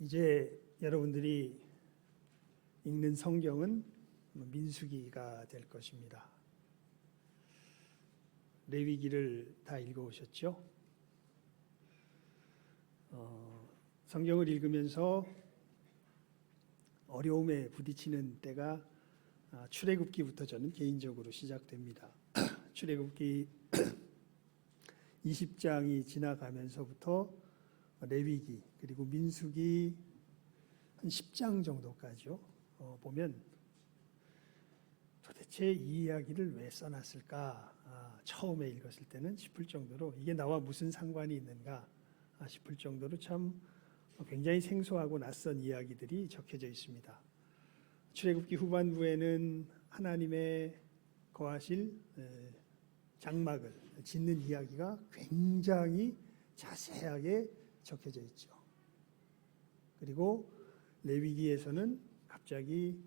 이제 여러분들이 읽는 성경은 민수기가 될 것입니다. 레위기를 다 읽어오셨죠? 성경을 읽으면서 어려움에 부딪히는 때가 출애굽기부터 저는 개인적으로 시작됩니다. 출애굽기 20장이 지나가면서부터 레위기 그리고 민수기 한 10장 정도까지요. 보면 도대체 이 이야기를 왜 써놨을까? 처음에 읽었을 때는 싶을 정도로 이게 나와 무슨 상관이 있는가 싶을 정도로 참 굉장히 생소하고 낯선 이야기들이 적혀져 있습니다. 출애굽기 후반부에는 하나님의 거하실 장막을 짓는 이야기가 굉장히 자세하게 적혀져 있죠. 그리고 레위기에서는 갑자기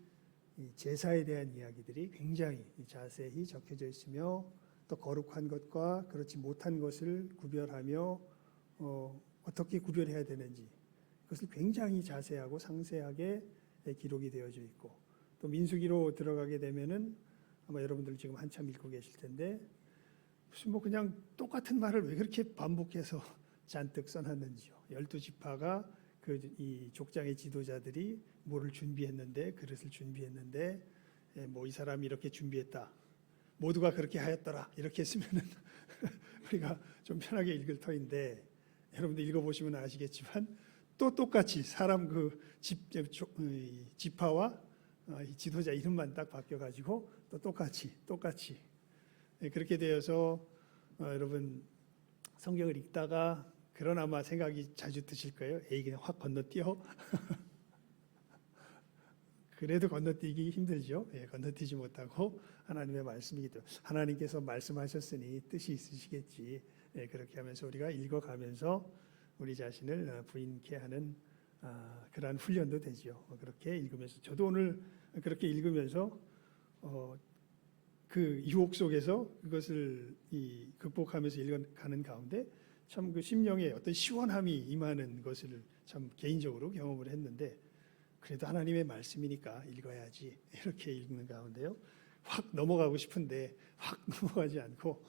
제사에 대한 이야기들이 굉장히 자세히 적혀져 있으며 또 거룩한 것과 그렇지 못한 것을 구별하며 어떻게 구별해야 되는지 그것을 굉장히 자세하고 상세하게 기록이 되어져 있고, 또 민수기로 들어가게 되면은 아마 여러분들 지금 한참 읽고 계실 텐데 무슨 그냥 똑같은 말을 왜 그렇게 반복해서 잔뜩 써놨는지요. 12지파가 이 족장의 지도자들이 뭐를 준비했는데, 그릇을 준비했는데 이 사람이 이렇게 준비했다, 모두가 그렇게 하였더라, 이렇게 했으면은 우리가 좀 편하게 읽을 터인데, 여러분들 읽어보시면 아시겠지만 또 똑같이 사람 지파와 지도자 이름만 딱 바뀌어가지고 또 똑같이 그렇게 되어서 여러분 성경을 읽다가 그러나마 생각이 자주 드실 거예요. 에이, 그냥 확 건너뛰어. 그래도 건너뛰기 힘들죠. 건너뛰지 못하고 하나님의 말씀이기 때문에 하나님께서 말씀하셨으니 뜻이 있으시겠지. 그렇게 하면서 우리가 읽어가면서 우리 자신을 부인케 하는 그러한 훈련도 되죠. 그렇게 읽으면서 저도 오늘 그렇게 읽으면서 그 유혹 속에서 그것을 극복하면서 읽어가는 가운데 참 그 심령에 어떤 시원함이 임하는 것을 참 개인적으로 경험을 했는데, 그래도 하나님의 말씀이니까 읽어야지 이렇게 읽는 가운데요, 확 넘어가고 싶은데 확 넘어가지 않고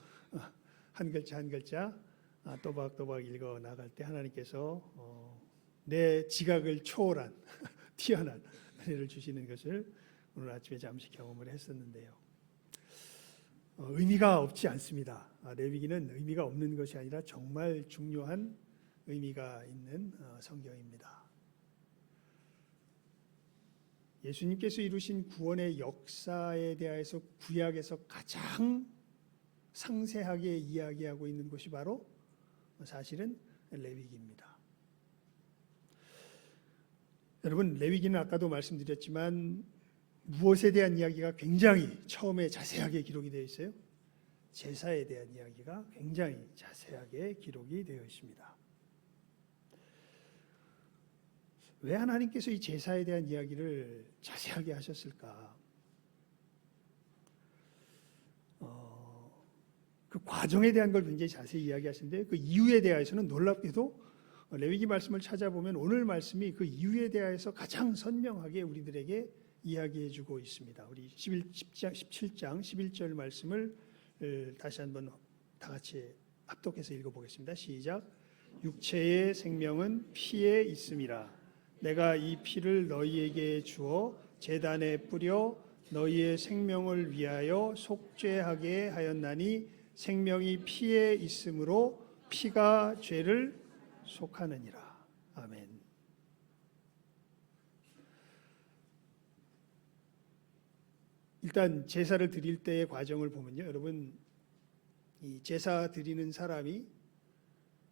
한 글자 한 글자 또박또박 읽어 나갈 때 하나님께서 내 지각을 초월한 뛰어난 은혜를 주시는 것을 오늘 아침에 잠시 경험을 했었는데요. 의미가 없지 않습니다. 레위기는 의미가 없는 것이 아니라 정말 중요한 의미가 있는 성경입니다. 예수님께서 이루신 구원의 역사에 대해서 구약에서 가장 상세하게 이야기하고 있는 것이 바로 사실은 레위기입니다. 여러분, 레위기는 아까도 말씀드렸지만 무엇에 대한 이야기가 굉장히 처음에 자세하게 기록이 되어 있어요? 제사에 대한 이야기가 굉장히 자세하게 기록이 되어 있습니다. 왜 하나님께서 이 제사에 대한 이야기를 자세하게 하셨을까? 그 과정에 대한 걸 굉장히 자세히 이야기하시는데, 그 이유에 대해서는 놀랍게도 레위기 말씀을 찾아보면 오늘 말씀이 그 이유에 대해서 가장 선명하게 우리들에게 이야기해주고 있습니다. 우리 17장 11절 말씀을 다시 한번 다 같이 합독해서 읽어보겠습니다. 시작. 육체의 생명은 피에 있음이라. 내가 이 피를 너희에게 주어 제단에 뿌려 너희의 생명을 위하여 속죄하게 하였나니 생명이 피에 있으므로 피가 죄를 속하느니라. 아멘. 일단 제사를 드릴 때의 과정을 보면요, 여러분, 이 제사 드리는 사람이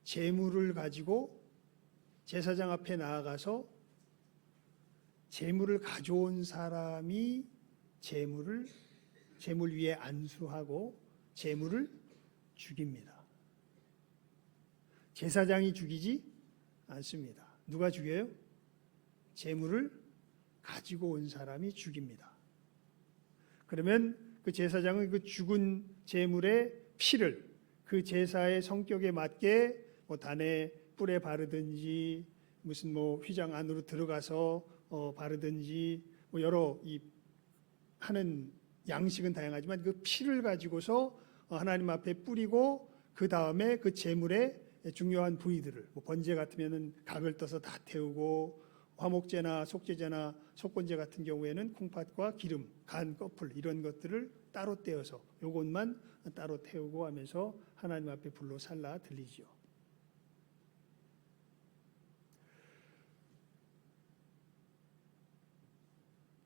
제물을 가지고 제사장 앞에 나아가서 제물을 가져온 사람이 제물 위에 안수하고 제물을 죽입니다. 제사장이 죽이지 않습니다. 누가 죽여요? 제물을 가지고 온 사람이 죽입니다. 그러면 그 제사장은 그 죽은 제물의 피를 그 제사의 성격에 맞게 단에 뿔에 바르든지 무슨 뭐 휘장 안으로 들어가서 바르든지 뭐 여러 이 하는 양식은 다양하지만 그 피를 가지고서 하나님 앞에 뿌리고 그 다음에 그 제물의 중요한 부위들을 뭐 번제 같으면은 각을 떠서 다 태우고 화목제나 속제제나 속건제 같은 경우에는 콩팥과 기름, 간, 꺼풀 이런 것들을 따로 떼어서 요것만 따로 태우고 하면서 하나님 앞에 불로 살라 들리지요.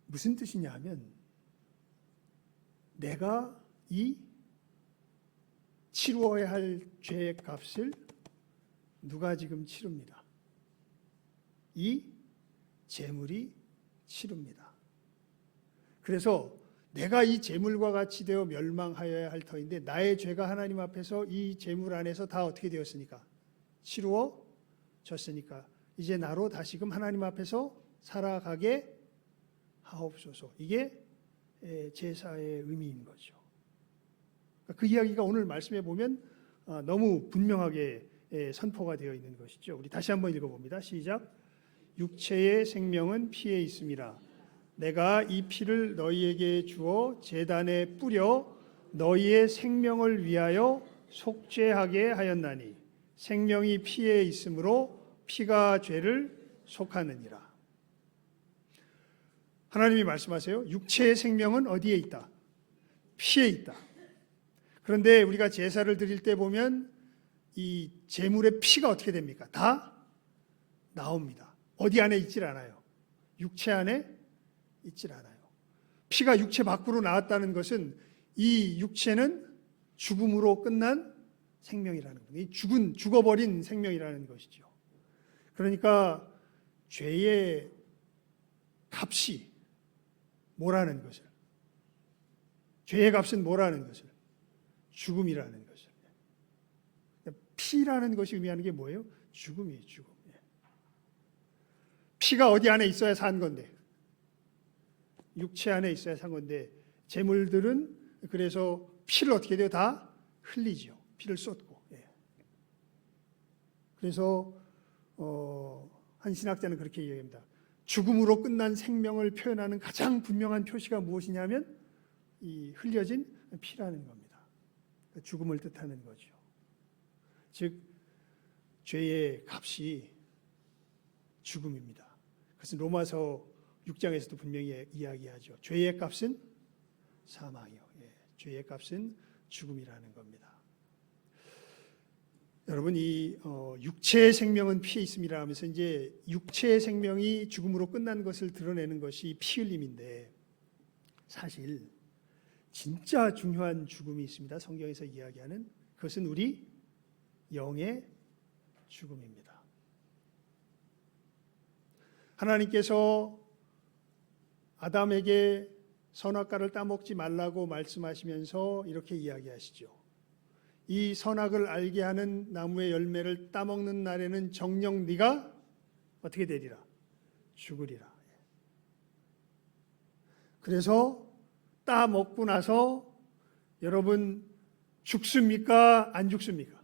무슨 뜻이냐 하면 내가 이 치루어야 할 죄의 값을 누가 지금 치릅니다. 이 제물이 치릅니다. 그래서 내가 이 제물과 같이 되어 멸망하여야 할 터인데 나의 죄가 하나님 앞에서 이 제물 안에서 다 어떻게 되었으니까 치루어졌으니까 이제 나로 다시금 하나님 앞에서 살아가게 하옵소서. 이게 제사의 의미인 거죠. 그 이야기가 오늘 말씀에 보면 너무 분명하게 선포가 되어 있는 것이죠. 우리 다시 한번 읽어봅니다. 시작. 육체의 생명은 피에 있음이라. 내가 이 피를 너희에게 주어 제단에 뿌려 너희의 생명을 위하여 속죄하게 하였나니 생명이 피에 있으므로 피가 죄를 속하느니라. 하나님이 말씀하세요. 육체의 생명은 어디에 있다? 피에 있다. 그런데 우리가 제사를 드릴 때 보면 이 제물의 피가 어떻게 됩니까? 다 나옵니다. 어디 안에 있질 않아요. 육체 안에 있질 않아요. 피가 육체 밖으로 나왔다는 것은 이 육체는 죽음으로 끝난 생명이라는 거예요. 죽어버린 생명이라는 것이죠. 그러니까 죄의 값이 뭐라는 것을, 죄의 값은 뭐라는 것을, 죽음이라는 것을. 피라는 것이 의미하는 게 뭐예요? 죽음이에요, 죽음. 피가 어디 안에 있어야 산 건데, 육체 안에 있어야 산 건데, 제물들은 그래서 피를 어떻게 돼요? 다 흘리죠. 피를 쏟고. 그래서 한 신학자는 그렇게 얘기합니다. 죽음으로 끝난 생명을 표현하는 가장 분명한 표시가 무엇이냐면 이 흘려진 피라는 겁니다. 죽음을 뜻하는 거죠. 즉 죄의 값이 죽음입니다. 그것은 로마서 6장에서도 분명히 이야기하죠. 죄의 값은 사망이요. 죄의 값은 죽음이라는 겁니다. 여러분 이 육체의 생명은 피에 있음이라 하면서 이제 육체의 생명이 죽음으로 끝난 것을 드러내는 것이 피 흘림인데 사실 진짜 중요한 죽음이 있습니다. 성경에서 이야기하는 그것은 우리 영의 죽음입니다. 하나님께서 아담에게 선악과를 따먹지 말라고 말씀하시면서 이렇게 이야기하시죠. 이 선악을 알게 하는 나무의 열매를 따먹는 날에는 정녕 네가 어떻게 되리라? 죽으리라. 그래서 따먹고 나서 여러분 죽습니까? 안 죽습니까?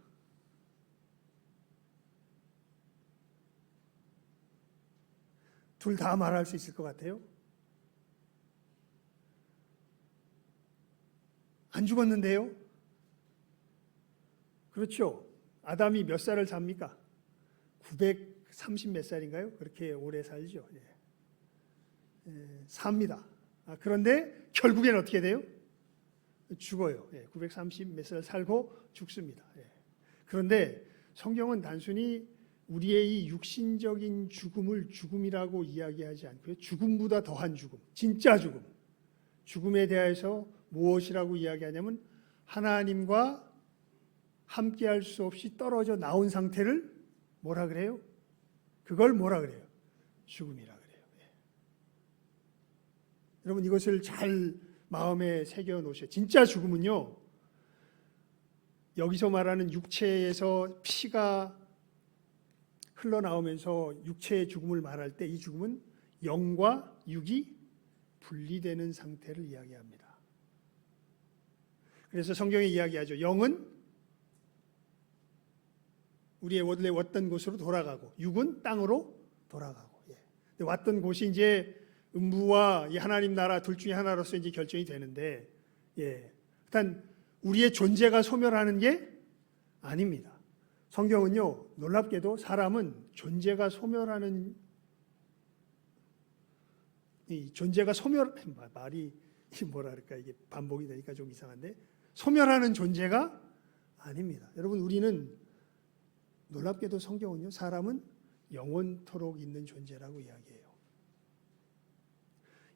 둘 다 말할 수 있을 것 같아요? 안 죽었는데요? 그렇죠. 아담이 몇 살을 삽니까? 930 몇 살인가요? 그렇게 오래 살죠. 삽니다. 그런데 결국엔 어떻게 돼요? 죽어요. 930 몇 살 살고 죽습니다. 그런데 성경은 단순히 우리의 이 육신적인 죽음을 죽음이라고 이야기하지 않고요. 죽음보다 더한 죽음, 진짜 죽음. 죽음에 대해서 무엇이라고 이야기하냐면 하나님과 함께할 수 없이 떨어져 나온 상태를 뭐라 그래요? 그걸 뭐라 그래요? 죽음이라 그래요. 여러분 이것을 잘 마음에 새겨 놓으셔요. 진짜 죽음은요. 여기서 말하는 육체에서 피가 흘러나오면서 육체의 죽음을 말할 때 이 죽음은 영과 육이 분리되는 상태를 이야기합니다. 그래서 성경에 이야기하죠. 영은 우리의 원래 왔던 곳으로 돌아가고 육은 땅으로 돌아가고. 예. 근데 왔던 곳이 이제 음부와 이 하나님 나라 둘 중에 하나로서 이제 결정이 되는데, 예. 일단 우리의 존재가 소멸하는 게 아닙니다. 성경은요, 놀랍게도 사람은 존재가 소멸하는, 이 존재가 말이 뭐라 그럴까, 이게 반복이 되니까 좀 이상한데, 소멸하는 존재가 아닙니다. 여러분, 우리는 놀랍게도 성경은요, 사람은 영원토록 있는 존재라고 이야기해요.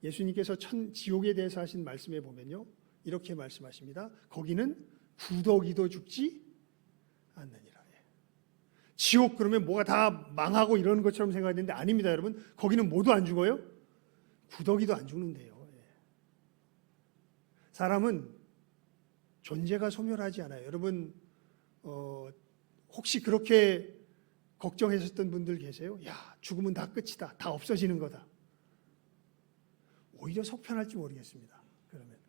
예수님께서 지옥에 대해서 하신 말씀에 보면요, 이렇게 말씀하십니다. 거기는 구더기도 죽지 않느니라. 지옥 그러면 뭐가 다 망하고 이러는 것처럼 생각했는데 아닙니다, 여러분. 거기는 모두 안 죽어요. 구더기도 안 죽는데요. 사람은 존재가 소멸하지 않아요. 여러분, 혹시 그렇게 걱정하셨던 분들 계세요? 야, 죽으면 다 끝이다, 다 없어지는 거다. 오히려 속편할지 모르겠습니다.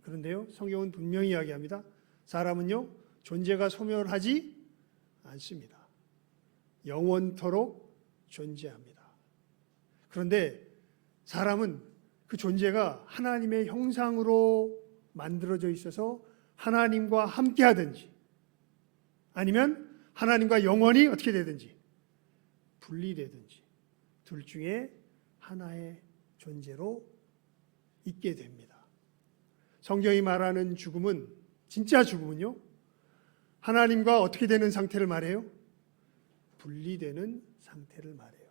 그런데요, 성경은 분명히 이야기합니다. 사람은요, 존재가 소멸하지 않습니다. 영원토록 존재합니다. 그런데 사람은 그 존재가 하나님의 형상으로 만들어져 있어서 하나님과 함께 하든지 아니면 하나님과 영원히 어떻게 되든지 분리되든지 둘 중에 하나의 존재로 있게 됩니다. 성경이 말하는 죽음은, 진짜 죽음은요, 하나님과 어떻게 되는 상태를 말해요? 분리되는 상태를 말해요.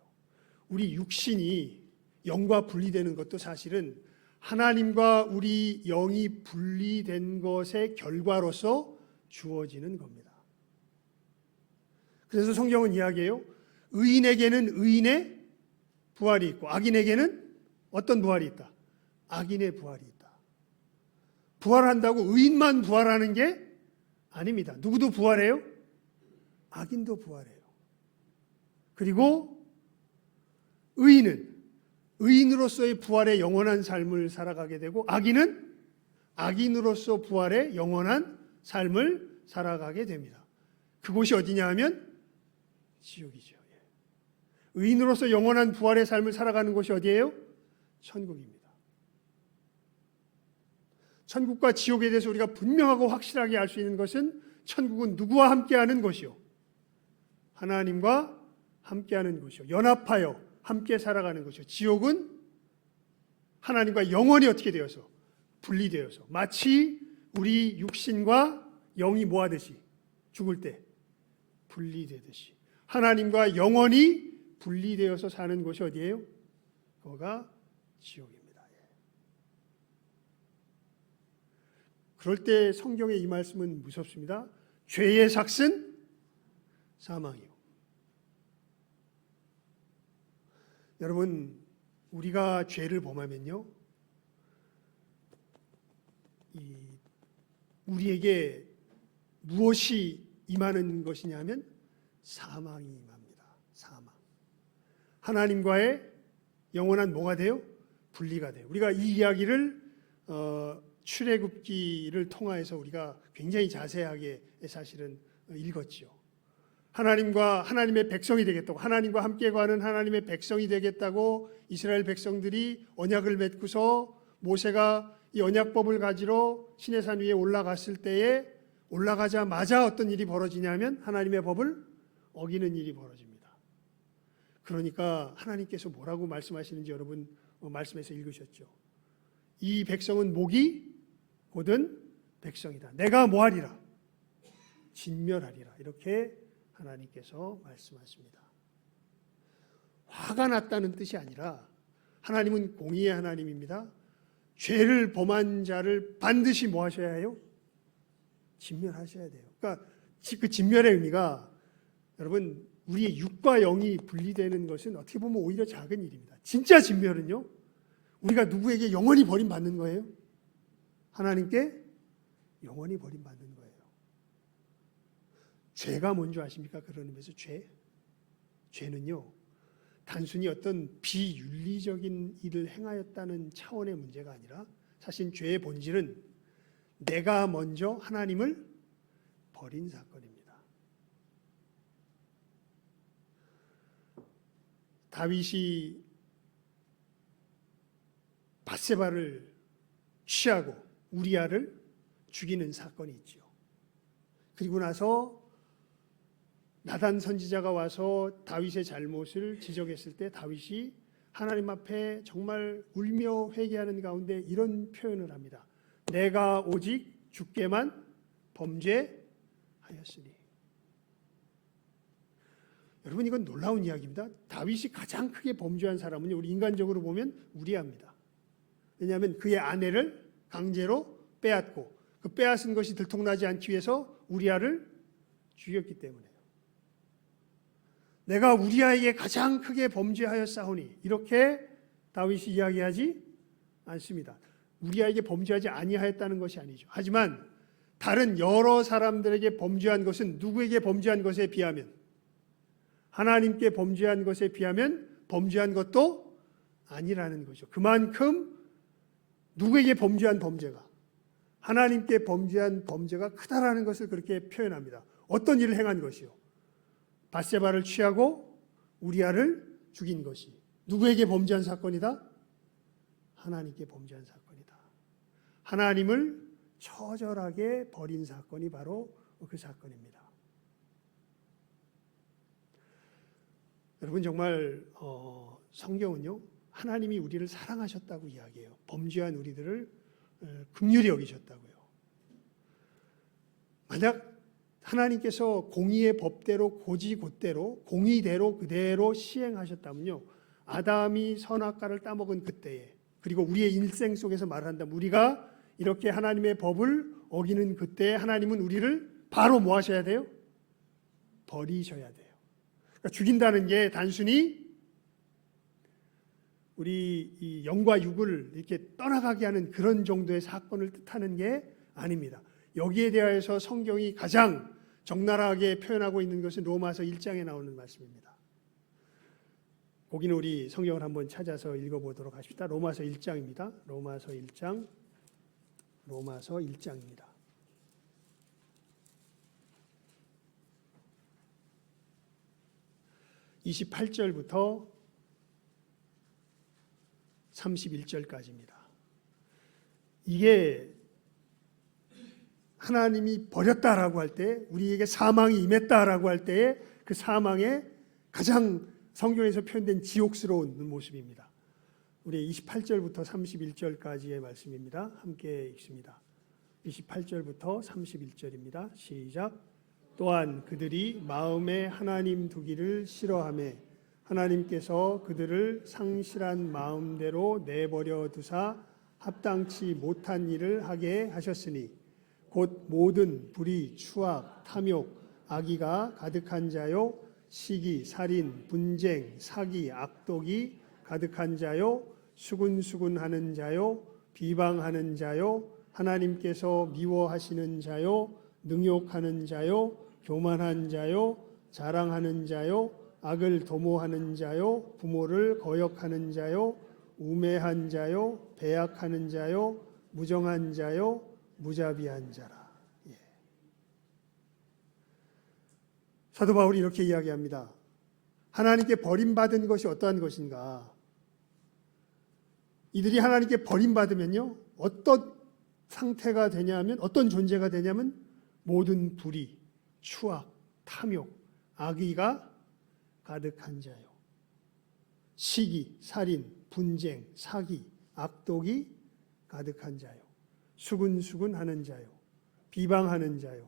우리 육신이 영과 분리되는 것도 사실은 하나님과 우리 영이 분리된 것의 결과로서 주어지는 겁니다. 그래서 성경은 이야기해요. 의인에게는 의인의 부활이 있고 악인에게는 어떤 부활이 있다? 악인의 부활이 있다. 부활한다고 의인만 부활하는 게 아닙니다. 누구도 부활해요? 악인도 부활해요. 그리고 의인은 의인으로서의 부활의 영원한 삶을 살아가게 되고 악인은 악인으로서 부활의 영원한 삶을 살아가게 됩니다. 그곳이 어디냐 하면 지옥이죠. 의인으로서 영원한 부활의 삶을 살아가는 곳이 어디예요? 천국입니다. 천국과 지옥에 대해서 우리가 분명하고 확실하게 알 수 있는 것은 천국은 누구와 함께하는 곳이요? 하나님과 함께하는 곳이요. 연합하여 함께 살아가는 곳이요. 지옥은 하나님과 영원히 어떻게 되어서 분리되어서 마치 우리 육신과 영이 뭐하듯이 죽을 때 분리되듯이 하나님과 영원히 분리되어서 사는 곳이 어디예요? 그거가 지옥입니다. 그럴 때 성경의 이 말씀은 무섭습니다. 죄의 삭은 사망이요. 여러분, 우리가 죄를 범하면요, 우리에게 무엇이 임하는 것이냐면 사망이 임합니다. 사망. 하나님과의 영원한 뭐가 돼요? 분리가 돼요. 우리가 이 이야기를 출애굽기를 통하여서 우리가 굉장히 자세하게 사실은 읽었죠. 하나님과 하나님의 백성이 되겠다고, 하나님과 함께 가는 하나님의 백성이 되겠다고 이스라엘 백성들이 언약을 맺고서 모세가 이 언약법을 가지러 시내산 위에 올라갔을 때에 올라가자마자 어떤 일이 벌어지냐면 하나님의 법을 어기는 일이 벌어집니다. 그러니까 하나님께서 뭐라고 말씀하시는지 여러분 말씀에서 읽으셨죠. 이 백성은 목이 곧은 백성이다. 내가 뭐하리라? 진멸하리라. 이렇게 하나님께서 말씀하십니다. 화가 났다는 뜻이 아니라 하나님은 공의의 하나님입니다. 죄를 범한 자를 반드시 뭐 하셔야 해요? 진멸하셔야 돼요. 그러니까 그 진멸의 의미가 여러분 우리의 육과 영이 분리되는 것은 어떻게 보면 오히려 작은 일입니다. 진짜 진멸은요, 우리가 누구에게 영원히 버림받는 거예요? 하나님께 영원히 버림받는 거예요. 죄가 뭔지 아십니까? 그런 의미에서 죄는요, 단순히 어떤 비윤리적인 일을 행하였다는 차원의 문제가 아니라 사실 죄의 본질은 내가 먼저 하나님을 버린 사건입니다. 다윗이 밧세바를 취하고 우리아를 죽이는 사건이 있죠. 그리고 나서 나단 선지자가 와서 다윗의 잘못을 지적했을 때 다윗이 하나님 앞에 정말 울며 회개하는 가운데 이런 표현을 합니다. 내가 오직 주께만 범죄하였으니. 여러분, 이건 놀라운 이야기입니다. 다윗이 가장 크게 범죄한 사람은요, 우리 인간적으로 보면 우리아입니다. 왜냐하면 그의 아내를 강제로 빼앗고 그 빼앗은 것이 들통나지 않기 위해서 우리아를 죽였기 때문에요. 내가 우리아에게 가장 크게 범죄하였사오니, 이렇게 다윗이 이야기하지 않습니다. 우리아에게 범죄하지 아니하였다는 것이 아니죠. 하지만 다른 여러 사람들에게 범죄한 것은 누구에게 범죄한 것에 비하면, 하나님께 범죄한 것에 비하면 범죄한 것도 아니라는 거죠. 그만큼 누구에게 범죄한 범죄가, 하나님께 범죄한 범죄가 크다라는 것을 그렇게 표현합니다. 어떤 일을 행한 것이요? 밧세바를 취하고 우리아를 죽인 것이 누구에게 범죄한 사건이다? 하나님께 범죄한 사건이다. 하나님을 처절하게 버린 사건이 바로 그 사건입니다. 여러분, 정말 성경은요, 하나님이 우리를 사랑하셨다고 이야기해요. 범죄한 우리들을 긍휼히 여기셨다고요. 만약 하나님께서 공의의 법대로 고지곧대로 공의대로 그대로 시행하셨다면요, 아담이 선악과를 따먹은 그때에, 그리고 우리의 일생 속에서 말한다면 우리가 이렇게 하나님의 법을 어기는 그때에 하나님은 우리를 바로 뭐 하셔야 돼요? 버리셔야 돼요. 그러니까 죽인다는 게 단순히 우리 이 영과 육을 이렇게 떠나가게 하는 그런 정도의 사건을 뜻하는 게 아닙니다. 여기에 대하여서 성경이 가장 적나라하게 표현하고 있는 것은 로마서 1장에 나오는 말씀입니다. 거기는 우리 성경을 한번 찾아서 읽어보도록 하십시다. 로마서 1장입니다. 로마서 1장입니다. 28절부터 31절까지입니다. 이게 하나님이 버렸다라고 할 때, 우리에게 사망이 임했다라고 할 때에 그 사망의 가장 성경에서 표현된 지옥스러운 모습입니다. 우리 28절부터 31절까지의 말씀입니다. 함께 읽습니다. 28절부터 31절입니다. 시작. 또한 그들이 마음에 하나님 두기를 싫어하매 하나님께서 그들을 상실한 마음대로 내버려 두사 합당치 못한 일을 하게 하셨으니 곧 모든 불의, 추악, 탐욕, 악의가 가득한 자요, 시기, 살인, 분쟁, 사기, 악독이 가득한 자요, 수군수군하는 자요, 비방하는 자요, 하나님께서 미워하시는 자요, 능욕하는 자요, 교만한 자요, 자랑하는 자요, 악을 도모하는 자요, 부모를 거역하는 자요, 우매한 자요, 배약하는 자요, 무정한 자요, 무자비한 자라. 예. 사도 바울이 이렇게 이야기합니다. 하나님께 버림받은 것이 어떠한 것인가? 이들이 하나님께 버림받으면요, 어떤 상태가 되냐면, 어떤 존재가 되냐면 모든 불의, 추악, 탐욕, 악의가 가득한 자요, 시기, 살인, 분쟁, 사기, 악독이 가득한 자요, 수군수군하는 자요, 비방하는 자요,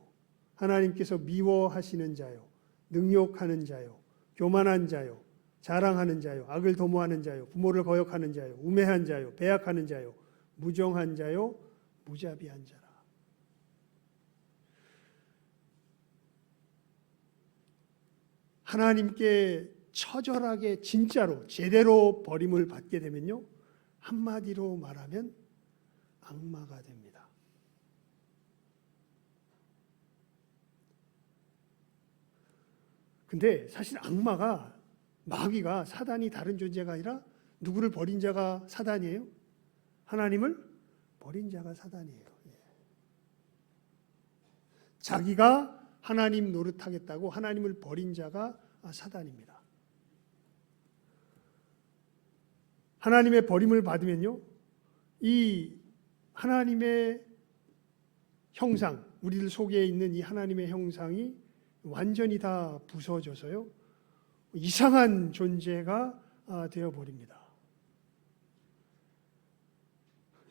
하나님께서 미워하시는 자요, 능욕하는 자요, 교만한 자요, 자랑하는 자요, 악을 도모하는 자요, 부모를 거역하는 자요, 우매한 자요, 배약하는 자요, 무정한 자요, 무자비한 자라. 하나님께 처절하게 진짜로 제대로 버림을 받게 되면요, 한마디로 말하면 악마가 됩니다. 근데 사실 악마가, 마귀가, 사단이 다른 존재가 아니라 누구를 버린 자가 사단이에요? 하나님을 버린 자가 사단이에요. 자기가 하나님 노릇하겠다고 하나님을 버린 자가 사단입니다. 하나님의 버림을 받으면요, 이 하나님의 형상, 우리들 속에 있는 이 하나님의 형상이 완전히 다 부서져서요, 이상한 존재가 되어버립니다.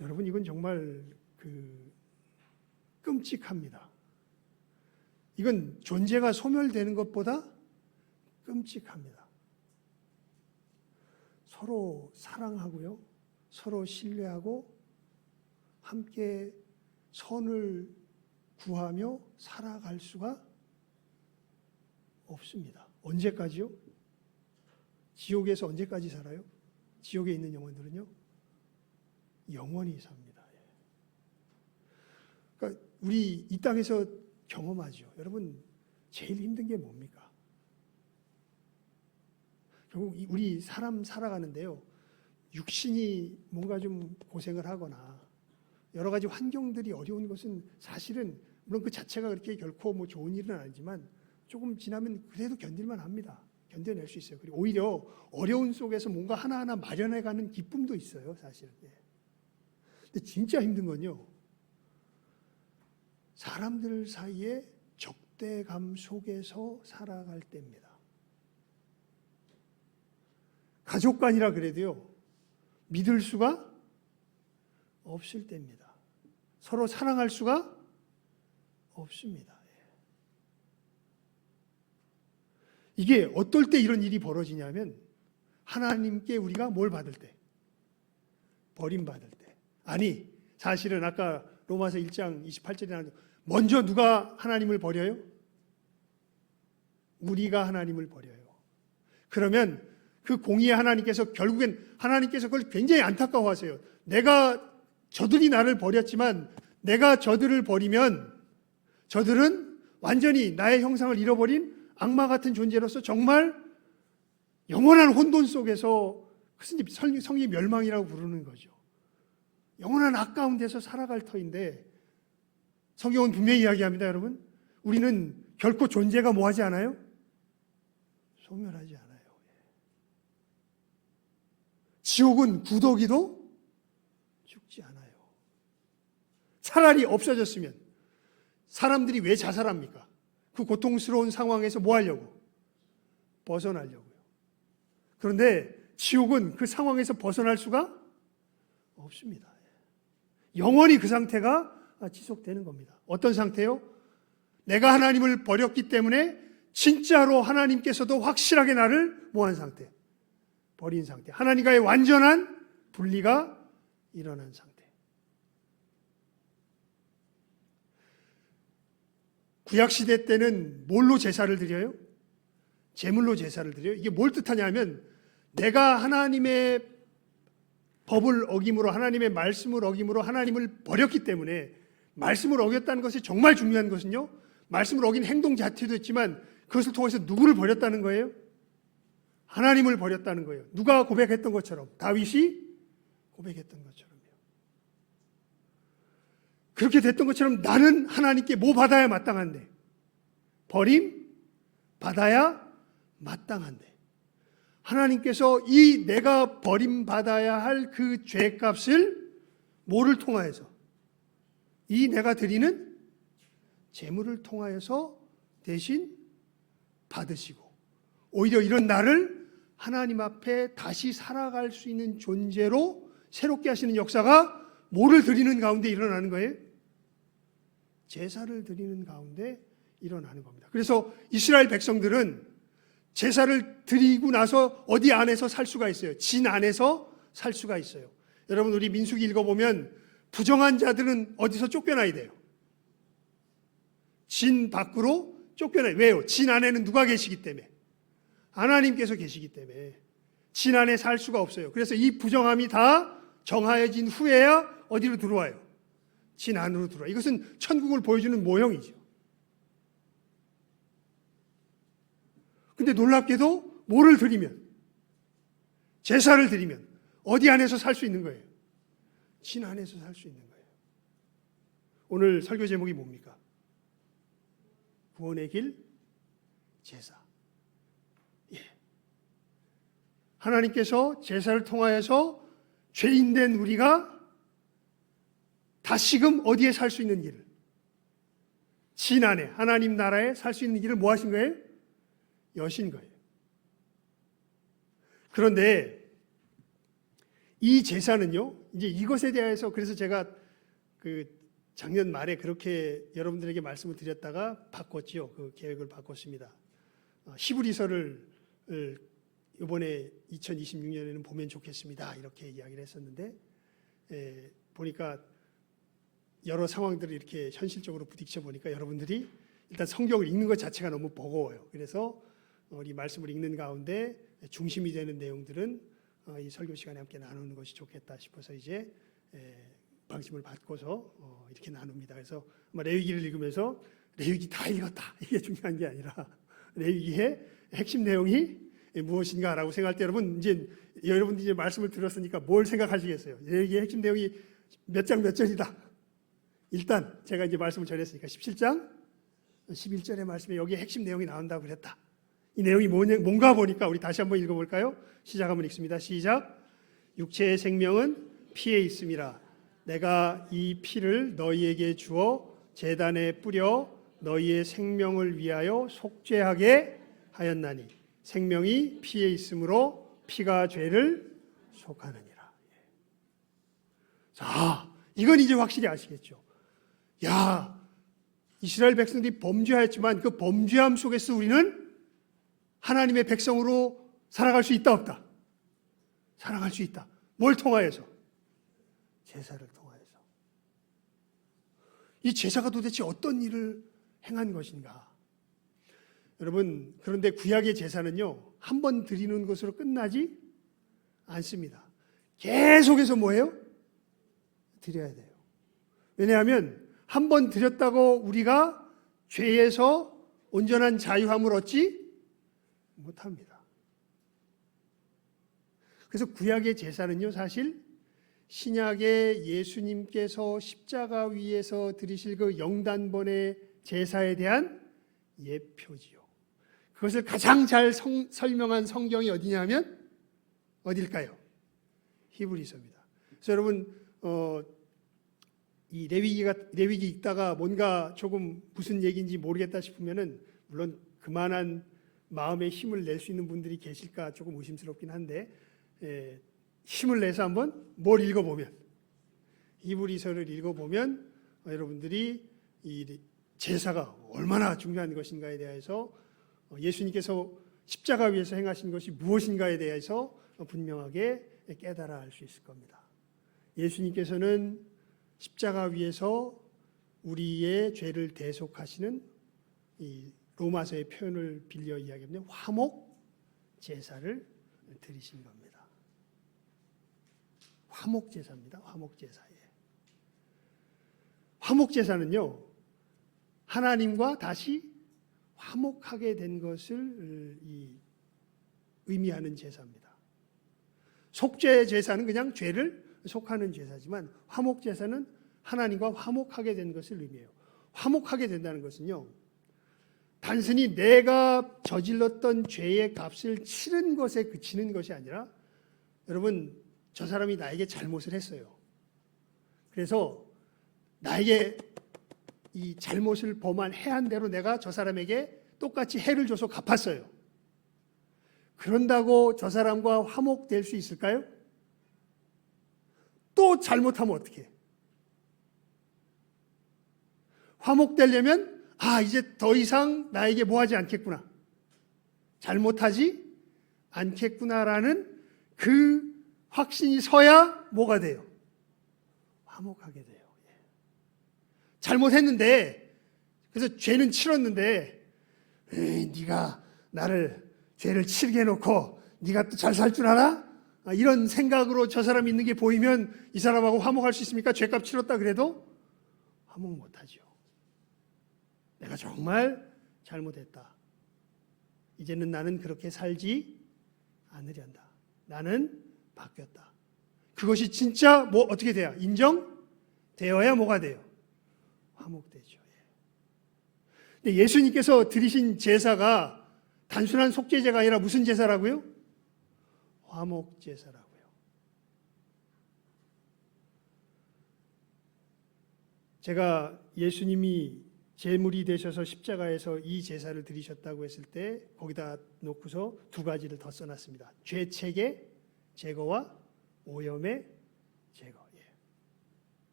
여러분, 이건 정말 끔찍합니다. 이건 존재가 소멸되는 것보다 끔찍합니다. 서로 사랑하고요, 서로 신뢰하고 함께 선을 구하며 살아갈 수가 없습니다. 언제까지요? 지옥에서 언제까지 살아요? 지옥에 있는 영혼들은요, 영원히 삽니다. 그러니까 우리 이 땅에서 경험하죠. 여러분, 제일 힘든 게 뭡니까? 결국 우리 사람 살아가는데요, 육신이 뭔가 좀 고생을 하거나 여러 가지 환경들이 어려운 것은 사실은 물론 그 자체가 그렇게 결코 뭐 좋은 일은 아니지만 조금 지나면 그래도 견딜만 합니다. 견뎌낼 수 있어요. 그리고 오히려 어려운 속에서 뭔가 하나하나 마련해가는 기쁨도 있어요, 사실은. 근데 진짜 힘든 건요, 사람들 사이에 적대감 속에서 살아갈 때입니다. 가족 간이라 그래도요, 믿을 수가 없을 때입니다. 서로 사랑할 수가 없습니다. 이게 어떨 때 이런 일이 벌어지냐면, 하나님께 우리가 뭘 받을 때? 버림받을 때. 아니, 사실은 아까 로마서 1장 28절에 나오는, 먼저 누가 하나님을 버려요? 우리가 하나님을 버려요. 그러면 그 공의의 하나님께서 결국엔 하나님께서 그걸 굉장히 안타까워하세요. 저들이 나를 버렸지만 내가 저들을 버리면 저들은 완전히 나의 형상을 잃어버린 악마 같은 존재로서 정말 영원한 혼돈 속에서, 그것은 성의 멸망이라고 부르는 거죠. 영원한 악 가운데서 살아갈 터인데, 성경은 분명히 이야기합니다. 여러분, 우리는 결코 존재가 뭐하지 않아요? 소멸하지 않아요. 지옥은 구더기도 죽지 않아요. 차라리 없어졌으면 사람들이 왜 자살합니까? 그 고통스러운 상황에서 뭐 하려고? 벗어나려고요. 그런데 지옥은 그 상황에서 벗어날 수가 없습니다. 영원히 그 상태가 지속되는 겁니다. 어떤 상태요? 내가 하나님을 버렸기 때문에 진짜로 하나님께서도 확실하게 나를 뭐한 상태? 버린 상태. 하나님과의 완전한 분리가 일어난 상태. 구약시대 때는 뭘로 제사를 드려요? 제물로 제사를 드려요. 이게 뭘 뜻하냐면, 내가 하나님의 법을 어김으로, 하나님의 말씀을 어김으로 하나님을 버렸기 때문에, 말씀을 어겼다는 것이 정말 중요한 것은요, 말씀을 어긴 행동 자체도 있지만 그것을 통해서 누구를 버렸다는 거예요? 하나님을 버렸다는 거예요. 누가 고백했던 것처럼, 다윗이 고백했던 것처럼요. 그렇게 됐던 것처럼 나는 하나님께 뭐 받아야 마땅한데? 버림 받아야 마땅한데, 하나님께서 이 내가 버림받아야 할 그 죄값을 뭐를 통하여서? 이 내가 드리는 제물을 통하여서 대신 받으시고, 오히려 이런 나를 하나님 앞에 다시 살아갈 수 있는 존재로 새롭게 하시는 역사가 뭐를 드리는 가운데 일어나는 거예요? 제사를 드리는 가운데 일어나는 겁니다. 그래서 이스라엘 백성들은 제사를 드리고 나서 어디 안에서 살 수가 있어요? 진 안에서 살 수가 있어요. 여러분, 우리 민수기 읽어보면 부정한 자들은 어디서 쫓겨나야 돼요? 진 밖으로 쫓겨나요. 왜요? 진 안에는 누가 계시기 때문에? 하나님께서 계시기 때문에 진 안에 살 수가 없어요. 그래서 이 부정함이 다 정하여진 후에야 어디로 들어와요? 진 안으로 들어와요. 이것은 천국을 보여주는 모형이죠. 근데 놀랍게도 뭐를 드리면, 제사를 드리면 어디 안에서 살 수 있는 거예요? 진 안에서 살 수 있는 거예요. 오늘 설교 제목이 뭡니까? 구원의 길, 제사. 예. 하나님께서 제사를 통하여서 죄인된 우리가 다시금 어디에 살 수 있는 길을, 진안에 하나님 나라에 살 수 있는 길을 뭐 하신 거예요? 여신 거예요. 그런데 이 제사는요, 이제 이것에 대해서 그래서 제가 그 작년 말에 그렇게 여러분들에게 말씀을 드렸다가 바꿨지요. 그 계획을 바꿨습니다. 히브리서를 이번에 2026년에는 보면 좋겠습니다. 이렇게 이야기를 했었는데 보니까 여러 상황들을 이렇게 현실적으로 부딪혀 보니까 여러분들이 일단 성경을 읽는 것 자체가 너무 버거워요. 그래서 우리 말씀을 읽는 가운데 중심이 되는 내용들은 이 설교 시간에 함께 나누는 것이 좋겠다 싶어서 이제 방침을 바꿔서 이렇게 나눕니다. 그래서 레위기를 읽으면서 레위기 다 읽었다 이게 중요한 게 아니라 레위기의 핵심 내용이 무엇인가라고 생각할 때 여러분들이 이제 말씀을 들었으니까 뭘 생각하시겠어요? 레위기의 핵심 내용이 몇 장 몇 절이다. 일단 제가 이제 말씀을 전했으니까 17장 11절의 말씀에 여기에 핵심 내용이 나온다고 그랬다. 이 내용이 뭔가 보니까 우리 다시 한번 읽어볼까요? 시작 한번 읽습니다. 시작. 육체의 생명은 피에 있음이라. 내가 이 피를 너희에게 주어 제단에 뿌려 너희의 생명을 위하여 속죄하게 하였나니 생명이 피에 있으므로 피가 죄를 속하느니라. 자, 이건 이제 확실히 아시겠죠? 야, 이스라엘 백성들이 범죄하였지만 그 범죄함 속에서 우리는 하나님의 백성으로 살아갈 수 있다 없다? 살아갈 수 있다. 뭘 통하여서? 제사를 통하여서. 이 제사가 도대체 어떤 일을 행한 것인가? 여러분, 그런데 구약의 제사는요, 한 번 드리는 것으로 끝나지 않습니다. 계속해서 뭐예요? 드려야 돼요. 왜냐하면 한 번 드렸다고 우리가 죄에서 온전한 자유함을 얻지 못합니다. 그래서 구약의 제사는요, 사실 신약의 예수님께서 십자가 위에서 드리실 그 영단번의 제사에 대한 예표지요. 그것을 가장 잘 설명한 성경이 어디냐면 어딜까요? 히브리서입니다. 그래서 여러분 이 레위기 읽다가 뭔가 조금 무슨 얘기인지 모르겠다 싶으면은 물론 그만한 마음의 힘을 낼 수 있는 분들이 계실까 조금 의심스럽긴 한데 힘을 내서 한번 뭘 읽어보면 히브리서를 읽어보면 여러분들이 이 제사가 얼마나 중요한 것인가에 대해서 예수님께서 십자가 위에서 행하신 것이 무엇인가에 대해서 분명하게 깨달아 알 수 있을 겁니다. 예수님께서는 십자가 위에서 우리의 죄를 대속하시는 이 로마서의 표현을 빌려 이야기하면 화목 제사를 드리신 겁니다. 화목 제사입니다. 화목 제사에. 화목 제사는요, 하나님과 다시 화목하게 된 것을 의미하는 제사입니다. 속죄 제사는 그냥 죄를 속하는 제사지만 화목 제사는 하나님과 화목하게 된 것을 의미해요. 화목하게 된다는 것은요, 단순히 내가 저질렀던 죄의 값을 치른 것에 그치는 것이 아니라 여러분, 저 사람이 나에게 잘못을 했어요. 그래서 나에게 이 잘못을 범한 해한 대로 내가 저 사람에게 똑같이 해를 줘서 갚았어요. 그런다고 저 사람과 화목될 수 있을까요? 또 잘못하면 어떻게? 화목되려면 이제 더 이상 나에게 뭐하지 않겠구나, 잘못하지 않겠구나라는 그 확신이 서야 뭐가 돼요? 화목하게 돼요. 잘못했는데, 그래서 죄는 치렀는데 네가 나를 죄를 치르게 해놓고 네가 또 잘 살 줄 알아? 이런 생각으로 저 사람이 있는 게 보이면 이 사람하고 화목할 수 있습니까? 죄값 치렀다 그래도 화목 못하죠. 내가 정말 잘못했다. 이제는 나는 그렇게 살지 않으련다. 나는 바뀌었다. 그것이 진짜 어떻게 돼야? 인정되어야 뭐가 돼요? 화목되죠. 근데 예수님께서 드리신 제사가 단순한 속죄제가 아니라 무슨 제사라고요? 화목 제사라고요. 제가 예수님이 제물이 되셔서 십자가에서 이 제사를 드리셨다고 했을 때 거기다 놓고서 두 가지를 더 써놨습니다. 죄책의 제거와 오염의 제거.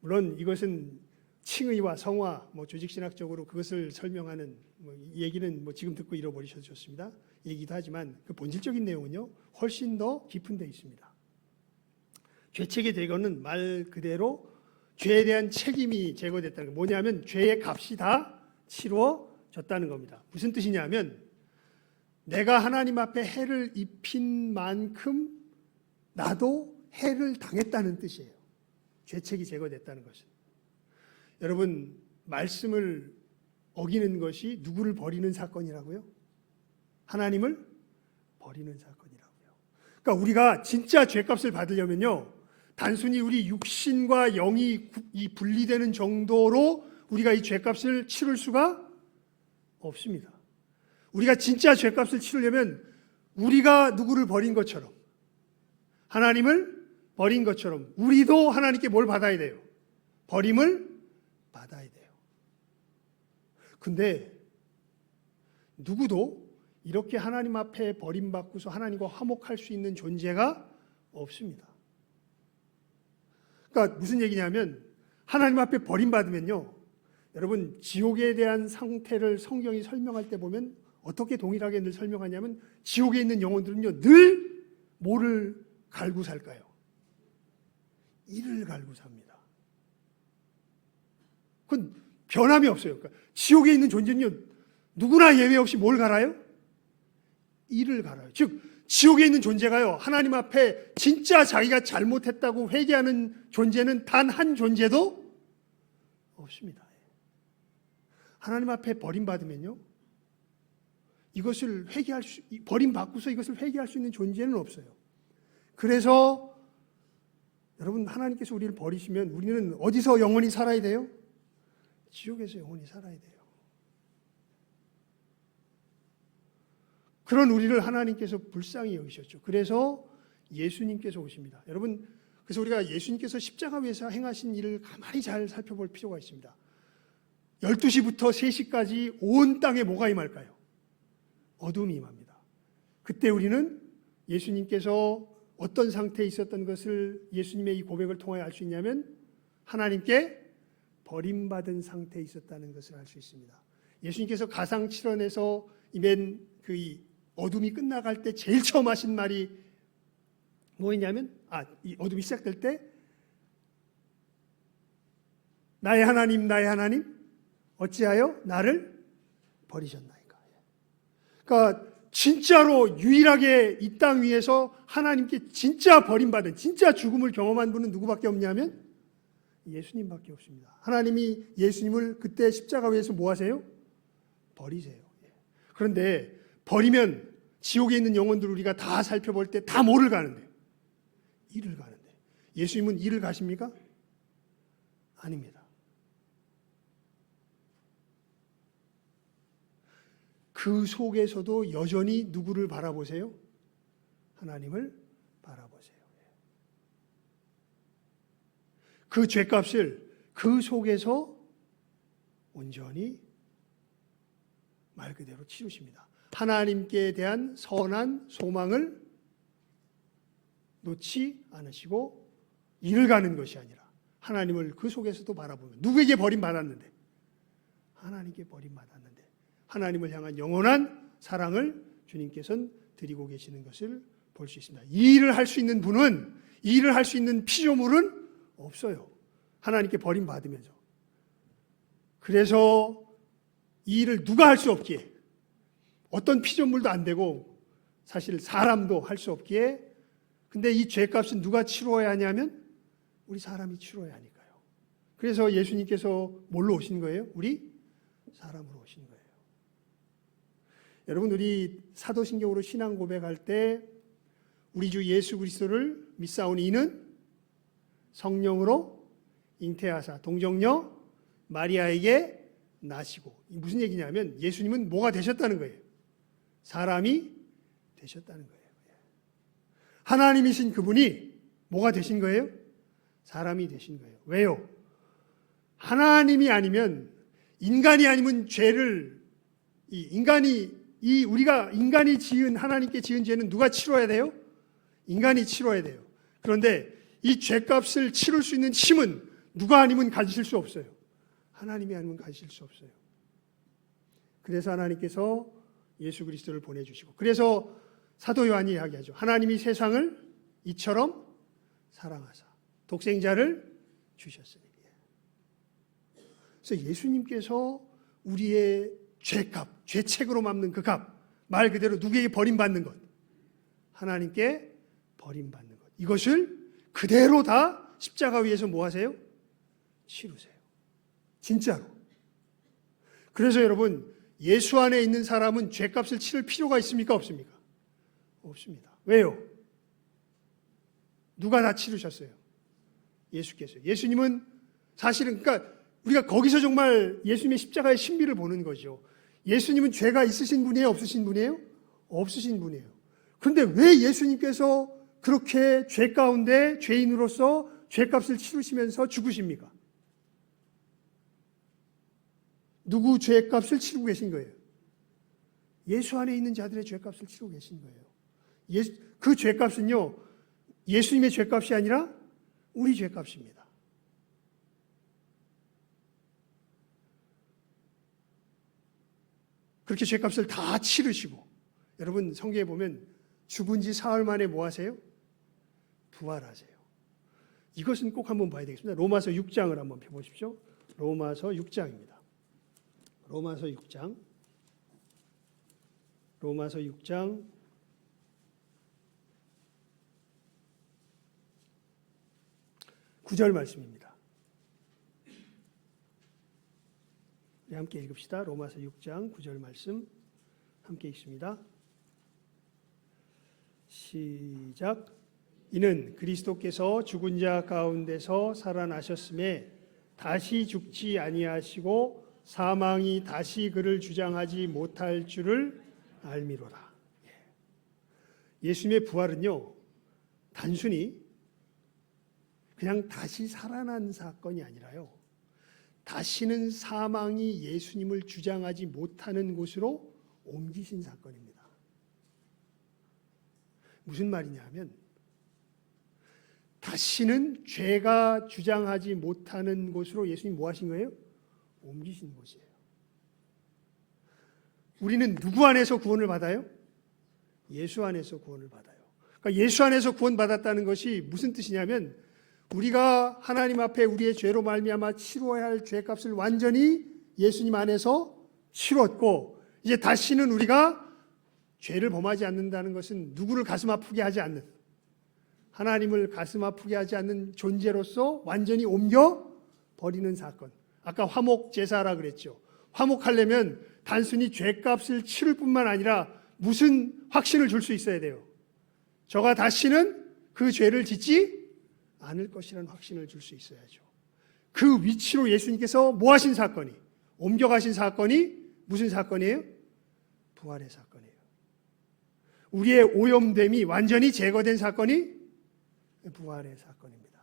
물론 이것은 칭의와 성화, 조직신학적으로 그것을 설명하는 얘기는 지금 듣고 잃어버리셔도 좋습니다. 얘기도 하지만 그 본질적인 내용은요 훨씬 더 깊은 데 있습니다. 죄책의 제거는 말 그대로 죄에 대한 책임이 제거됐다는 거. 뭐냐면 죄의 값이 다 치루어졌다는 겁니다. 무슨 뜻이냐면 내가 하나님 앞에 해를 입힌 만큼 나도 해를 당했다는 뜻이에요. 죄책이 제거됐다는 것은. 여러분, 말씀을 어기는 것이 누구를 버리는 사건이라고요? 하나님을 버리는 사건이라고요. 그러니까 우리가 진짜 죄값을 받으려면요, 단순히 우리 육신과 영이 분리되는 정도로 우리가 이 죄값을 치를 수가 없습니다. 우리가 진짜 죄값을 치르려면 우리가 누구를 버린 것처럼, 하나님을 버린 것처럼 우리도 하나님께 뭘 받아야 돼요? 버림을 받아야 돼요. 근데 누구도 이렇게 하나님 앞에 버림받고서 하나님과 화목할 수 있는 존재가 없습니다. 그러니까 무슨 얘기냐면 하나님 앞에 버림받으면요, 여러분 지옥에 대한 상태를 성경이 설명할 때 보면 어떻게 동일하게 늘 설명하냐면 지옥에 있는 영혼들은요 늘 뭐를 갈고 살까요? 이를 갈고 삽니다. 그건 변함이 없어요. 그러니까 지옥에 있는 존재는요 누구나 예외 없이 뭘 갈아요? 이를 갈아요. 즉 지옥에 있는 존재가요 하나님 앞에 진짜 자기가 잘못했다고 회개하는 존재는 단 한 존재도 없습니다. 하나님 앞에 버림받으면요 이것을 버림받고서 이것을 회개할 수 있는 존재는 없어요. 그래서 여러분, 하나님께서 우리를 버리시면 우리는 어디서 영원히 살아야 돼요? 지옥에서 영원히 살아야 돼요. 그런 우리를 하나님께서 불쌍히 여기셨죠. 그래서 예수님께서 오십니다. 여러분, 그래서 우리가 예수님께서 십자가 위에서 행하신 일을 가만히 잘 살펴볼 필요가 있습니다. 12시부터 3시까지 온 땅에 뭐가 임할까요? 어둠이 임합니다. 그때 우리는 예수님께서 어떤 상태에 있었던 것을 예수님의 이 고백을 통하여 알 수 있냐면 하나님께 버림받은 상태에 있었다는 것을 알 수 있습니다. 예수님께서 가상칠언에서 맨 그 어둠이 끝나갈 때 제일 처음 하신 말이 뭐였냐면 이 어둠이 시작될 때 나의 하나님 어찌하여 나를 버리셨나이까. 그러니까 진짜로 유일하게 이 땅 위에서 하나님께 진짜 버림받은 진짜 죽음을 경험한 분은 누구밖에 없냐면 예수님밖에 없습니다. 하나님이 예수님을 그때 십자가 위에서 뭐 하세요? 버리세요. 그런데 버리면 지옥에 있는 영혼들 우리가 다 살펴볼 때 다 뭐를 가는데요? 이를 가는데. 예수님은 이를 가십니까? 아닙니다. 그 속에서도 여전히 누구를 바라보세요? 하나님을 바라보세요. 그 죄값을 그 속에서 온전히 말 그대로 치르십니다. 하나님께 대한 선한 소망을 놓지 않으시고 이를 가는 것이 아니라 하나님을 그 속에서도 바라보면 누구에게 버림받았는데? 하나님께 버림받았는데 하나님을 향한 영원한 사랑을 주님께서는 드리고 계시는 것을 볼 수 있습니다. 이 일을 할 수 있는 분은, 이 일을 할 수 있는 피조물은 없어요. 하나님께 버림받으면서. 그래서 이 일을 누가 할 수 없기에, 어떤 피조물도 안 되고 사실 사람도 할 수 없기에, 근데 이 죄값은 누가 치러야 하냐면 우리 사람이 치러야 하니까요. 그래서 예수님께서 뭘로 오신 거예요? 우리 사람으로 오신 거예요. 여러분, 우리 사도신경으로 신앙 고백할 때 우리 주 예수 그리스도를 믿사오니 이는 성령으로 잉태하사 동정녀 마리아에게 나시고. 무슨 얘기냐면 예수님은 뭐가 되셨다는 거예요? 사람이 되셨다는 거예요. 하나님이신 그분이 뭐가 되신 거예요? 사람이 되신 거예요. 왜요? 하나님이 아니면, 인간이 아니면 죄를, 우리가 인간이 지은, 하나님께 지은 죄는 누가 치러야 돼요? 인간이 치러야 돼요. 그런데 이 죄값을 치를 수 있는 힘은 누가 아니면 가지실 수 없어요. 하나님이 아니면 가지실 수 없어요. 그래서 하나님께서 예수 그리스도를 보내주시고, 그래서 사도 요한이 이야기하죠. 하나님이 세상을 이처럼 사랑하사 독생자를 주셨으니. 그래서 예수님께서 우리의 죄값, 죄책으로 남는 그 값, 말 그대로 누구에게 버림받는 것, 하나님께 버림받는 것, 이것을 그대로 다 십자가 위에서 뭐 하세요? 치르세요. 진짜로. 그래서 여러분, 예수 안에 있는 사람은 죄값을 치를 필요가 있습니까? 없습니까? 없습니다. 왜요? 누가 다 치르셨어요? 예수께서. 예수님은 사실은, 그러니까 우리가 거기서 정말 예수님의 십자가의 신비를 보는 거죠. 예수님은 죄가 있으신 분이에요? 없으신 분이에요? 없으신 분이에요. 그런데 왜 예수님께서 그렇게 죄 가운데 죄인으로서 죄값을 치르시면서 죽으십니까? 누구 죄값을 치르고 계신 거예요? 예수 안에 있는 자들의 죄값을 치르고 계신 거예요. 그 죄값은요, 예수님의 죄값이 아니라 우리 죄값입니다. 그렇게 죄값을 다 치르시고, 여러분 성경에 보면 죽은 지 사흘 만에 뭐 하세요? 부활하세요. 이것은 꼭 한번 봐야 되겠습니다. 로마서 6장을 한번 펴보십시오. 로마서 6장입니다. 로마서 6장 9절 말씀입니다. 네, 함께 읽읍시다. 로마서 6장 9절 말씀 함께 읽습니다. 시작. 이는 그리스도께서 죽은 자 가운데서 살아나셨음에 다시 죽지 아니하시고 사망이 다시 그를 주장하지 못할 줄을 알미로라. 예수님의 부활은요, 단순히 그냥 다시 살아난 사건이 아니라요, 다시는 사망이 예수님을 주장하지 못하는 곳으로 옮기신 사건입니다. 무슨 말이냐 하면, 다시는 죄가 주장하지 못하는 곳으로 예수님이 뭐 하신 거예요? 옮기신 것이에요. 우리는 누구 안에서 구원을 받아요? 예수 안에서 구원을 받아요. 그러니까 예수 안에서 구원받았다는 것이 무슨 뜻이냐면, 우리가 하나님 앞에 우리의 죄로 말미암아 치러야 할 죄값을 완전히 예수님 안에서 치렀고, 이제 다시는 우리가 죄를 범하지 않는다는 것은 누구를 가슴 아프게 하지 않는, 하나님을 가슴 아프게 하지 않는 존재로서 완전히 옮겨 버리는 사건. 아까 화목 제사라 그랬죠. 화목하려면 단순히 죄값을 치를 뿐만 아니라 무슨 확신을 줄 수 있어야 돼요? 저가 다시는 그 죄를 짓지 않을 것이라는 확신을 줄 수 있어야죠. 그 위치로 예수님께서 뭐 하신 사건이, 옮겨가신 사건이 무슨 사건이에요? 부활의 사건이에요. 우리의 오염됨이 완전히 제거된 사건이 부활의 사건입니다.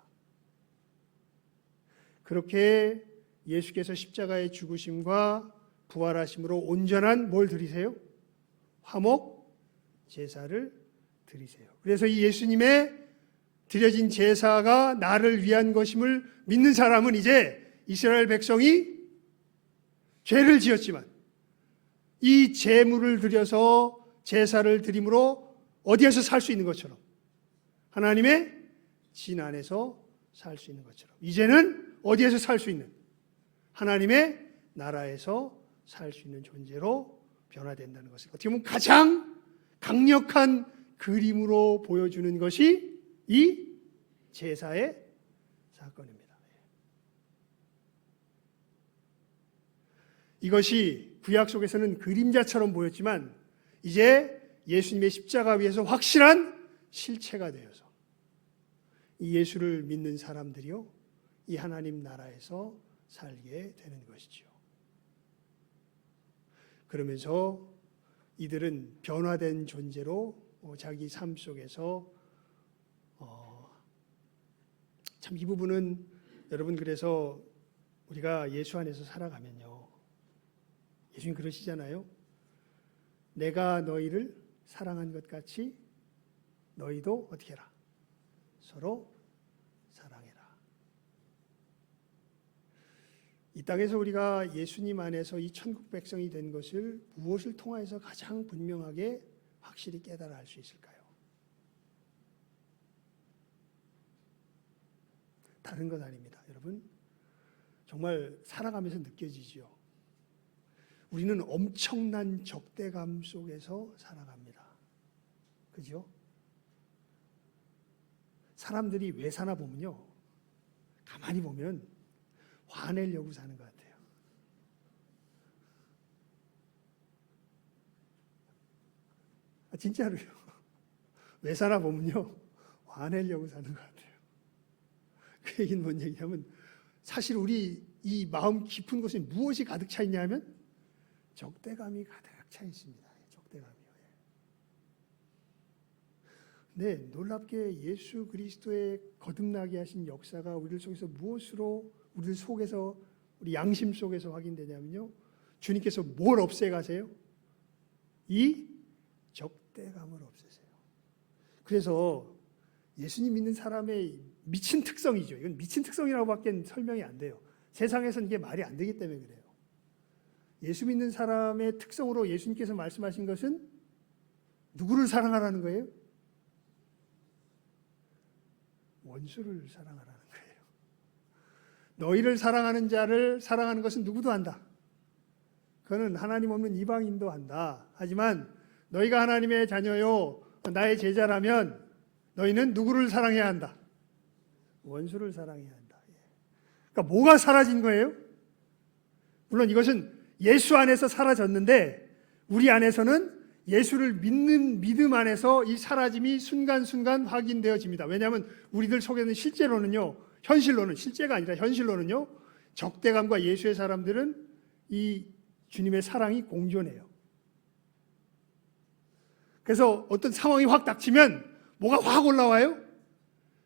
그렇게 예수께서 십자가의 죽으심과 부활하심으로 온전한 뭘 드리세요? 화목 제사를 드리세요. 그래서 이 예수님의 드려진 제사가 나를 위한 것임을 믿는 사람은 이제 이스라엘 백성이 죄를 지었지만 이 제물을 드려서 제사를 드림으로 어디에서 살 수 있는 것처럼, 하나님의 진 안에서 살 수 있는 것처럼, 이제는 어디에서 살 수 있는, 하나님의 나라에서 살 수 있는 존재로 변화된다는 것을 어떻게 보면 가장 강력한 그림으로 보여주는 것이 이 제사의 사건입니다. 이것이 구약 속에서는 그림자처럼 보였지만 이제 예수님의 십자가 위에서 확실한 실체가 되어서 이 예수를 믿는 사람들이요, 이 하나님 나라에서 살게 되는 것이죠. 그러면서 이들은 변화된 존재로 자기 삶 속에서 참 이 부분은 여러분, 그래서 우리가 예수 안에서 살아가면요, 예수님 그러시잖아요. 내가 너희를 사랑한 것 같이 너희도 어떻게 해라? 서로 사랑해라. 이 땅에서 우리가 예수님 안에서 이 천국 백성이 된 것을 무엇을 통하여서 가장 분명하게 확실히 깨달아 알 수 있을까요? 다른 것 아닙니다. 여러분, 정말 살아가면서 느껴지지요. 우리는 엄청난 적대감 속에서 살아갑니다. 그죠? 사람들이 왜 사나 보면요, 가만히 보면 화내려고 사는 것 같아요. 진짜로요. 왜 사나 보면요, 화내려고 사는 것 같아요. 그 얘기는 뭔 얘기냐면, 사실 우리 이 마음 깊은 곳에 무엇이 가득 차 있냐면 적대감이 가득 차 있습니다. 적대감이요. 네, 놀랍게 예수 그리스도의 거듭나게 하신 역사가 우리들 속에서 무엇으로, 우리들 속에서, 우리 양심 속에서 확인되냐면요, 주님께서 뭘 없애가세요? 이 적대감을 없애세요. 그래서 예수님 믿는 사람의 미친 특성이죠. 이건 미친 특성이라고밖에 설명이 안 돼요. 세상에서는 이게 말이 안 되기 때문에 그래요. 예수 믿는 사람의 특성으로 예수님께서 말씀하신 것은 누구를 사랑하라는 거예요? 원수를 사랑하라는 거예요. 너희를 사랑하는 자를 사랑하는 것은 누구도 한다. 그거는 하나님 없는 이방인도 한다. 하지만 너희가 하나님의 자녀요, 나의 제자라면 너희는 누구를 사랑해야 한다? 원수를 사랑해야 한다. 그러니까 뭐가 사라진 거예요? 물론 이것은 예수 안에서 사라졌는데, 우리 안에서는 예수를 믿는 믿음 안에서 이 사라짐이 순간순간 확인되어집니다. 왜냐하면 우리들 속에는 실제로는요, 현실로는, 실제가 아니라 현실로는요, 적대감과 예수의 사람들은 이 주님의 사랑이 공존해요. 그래서 어떤 상황이 확 닥치면 뭐가 확 올라와요?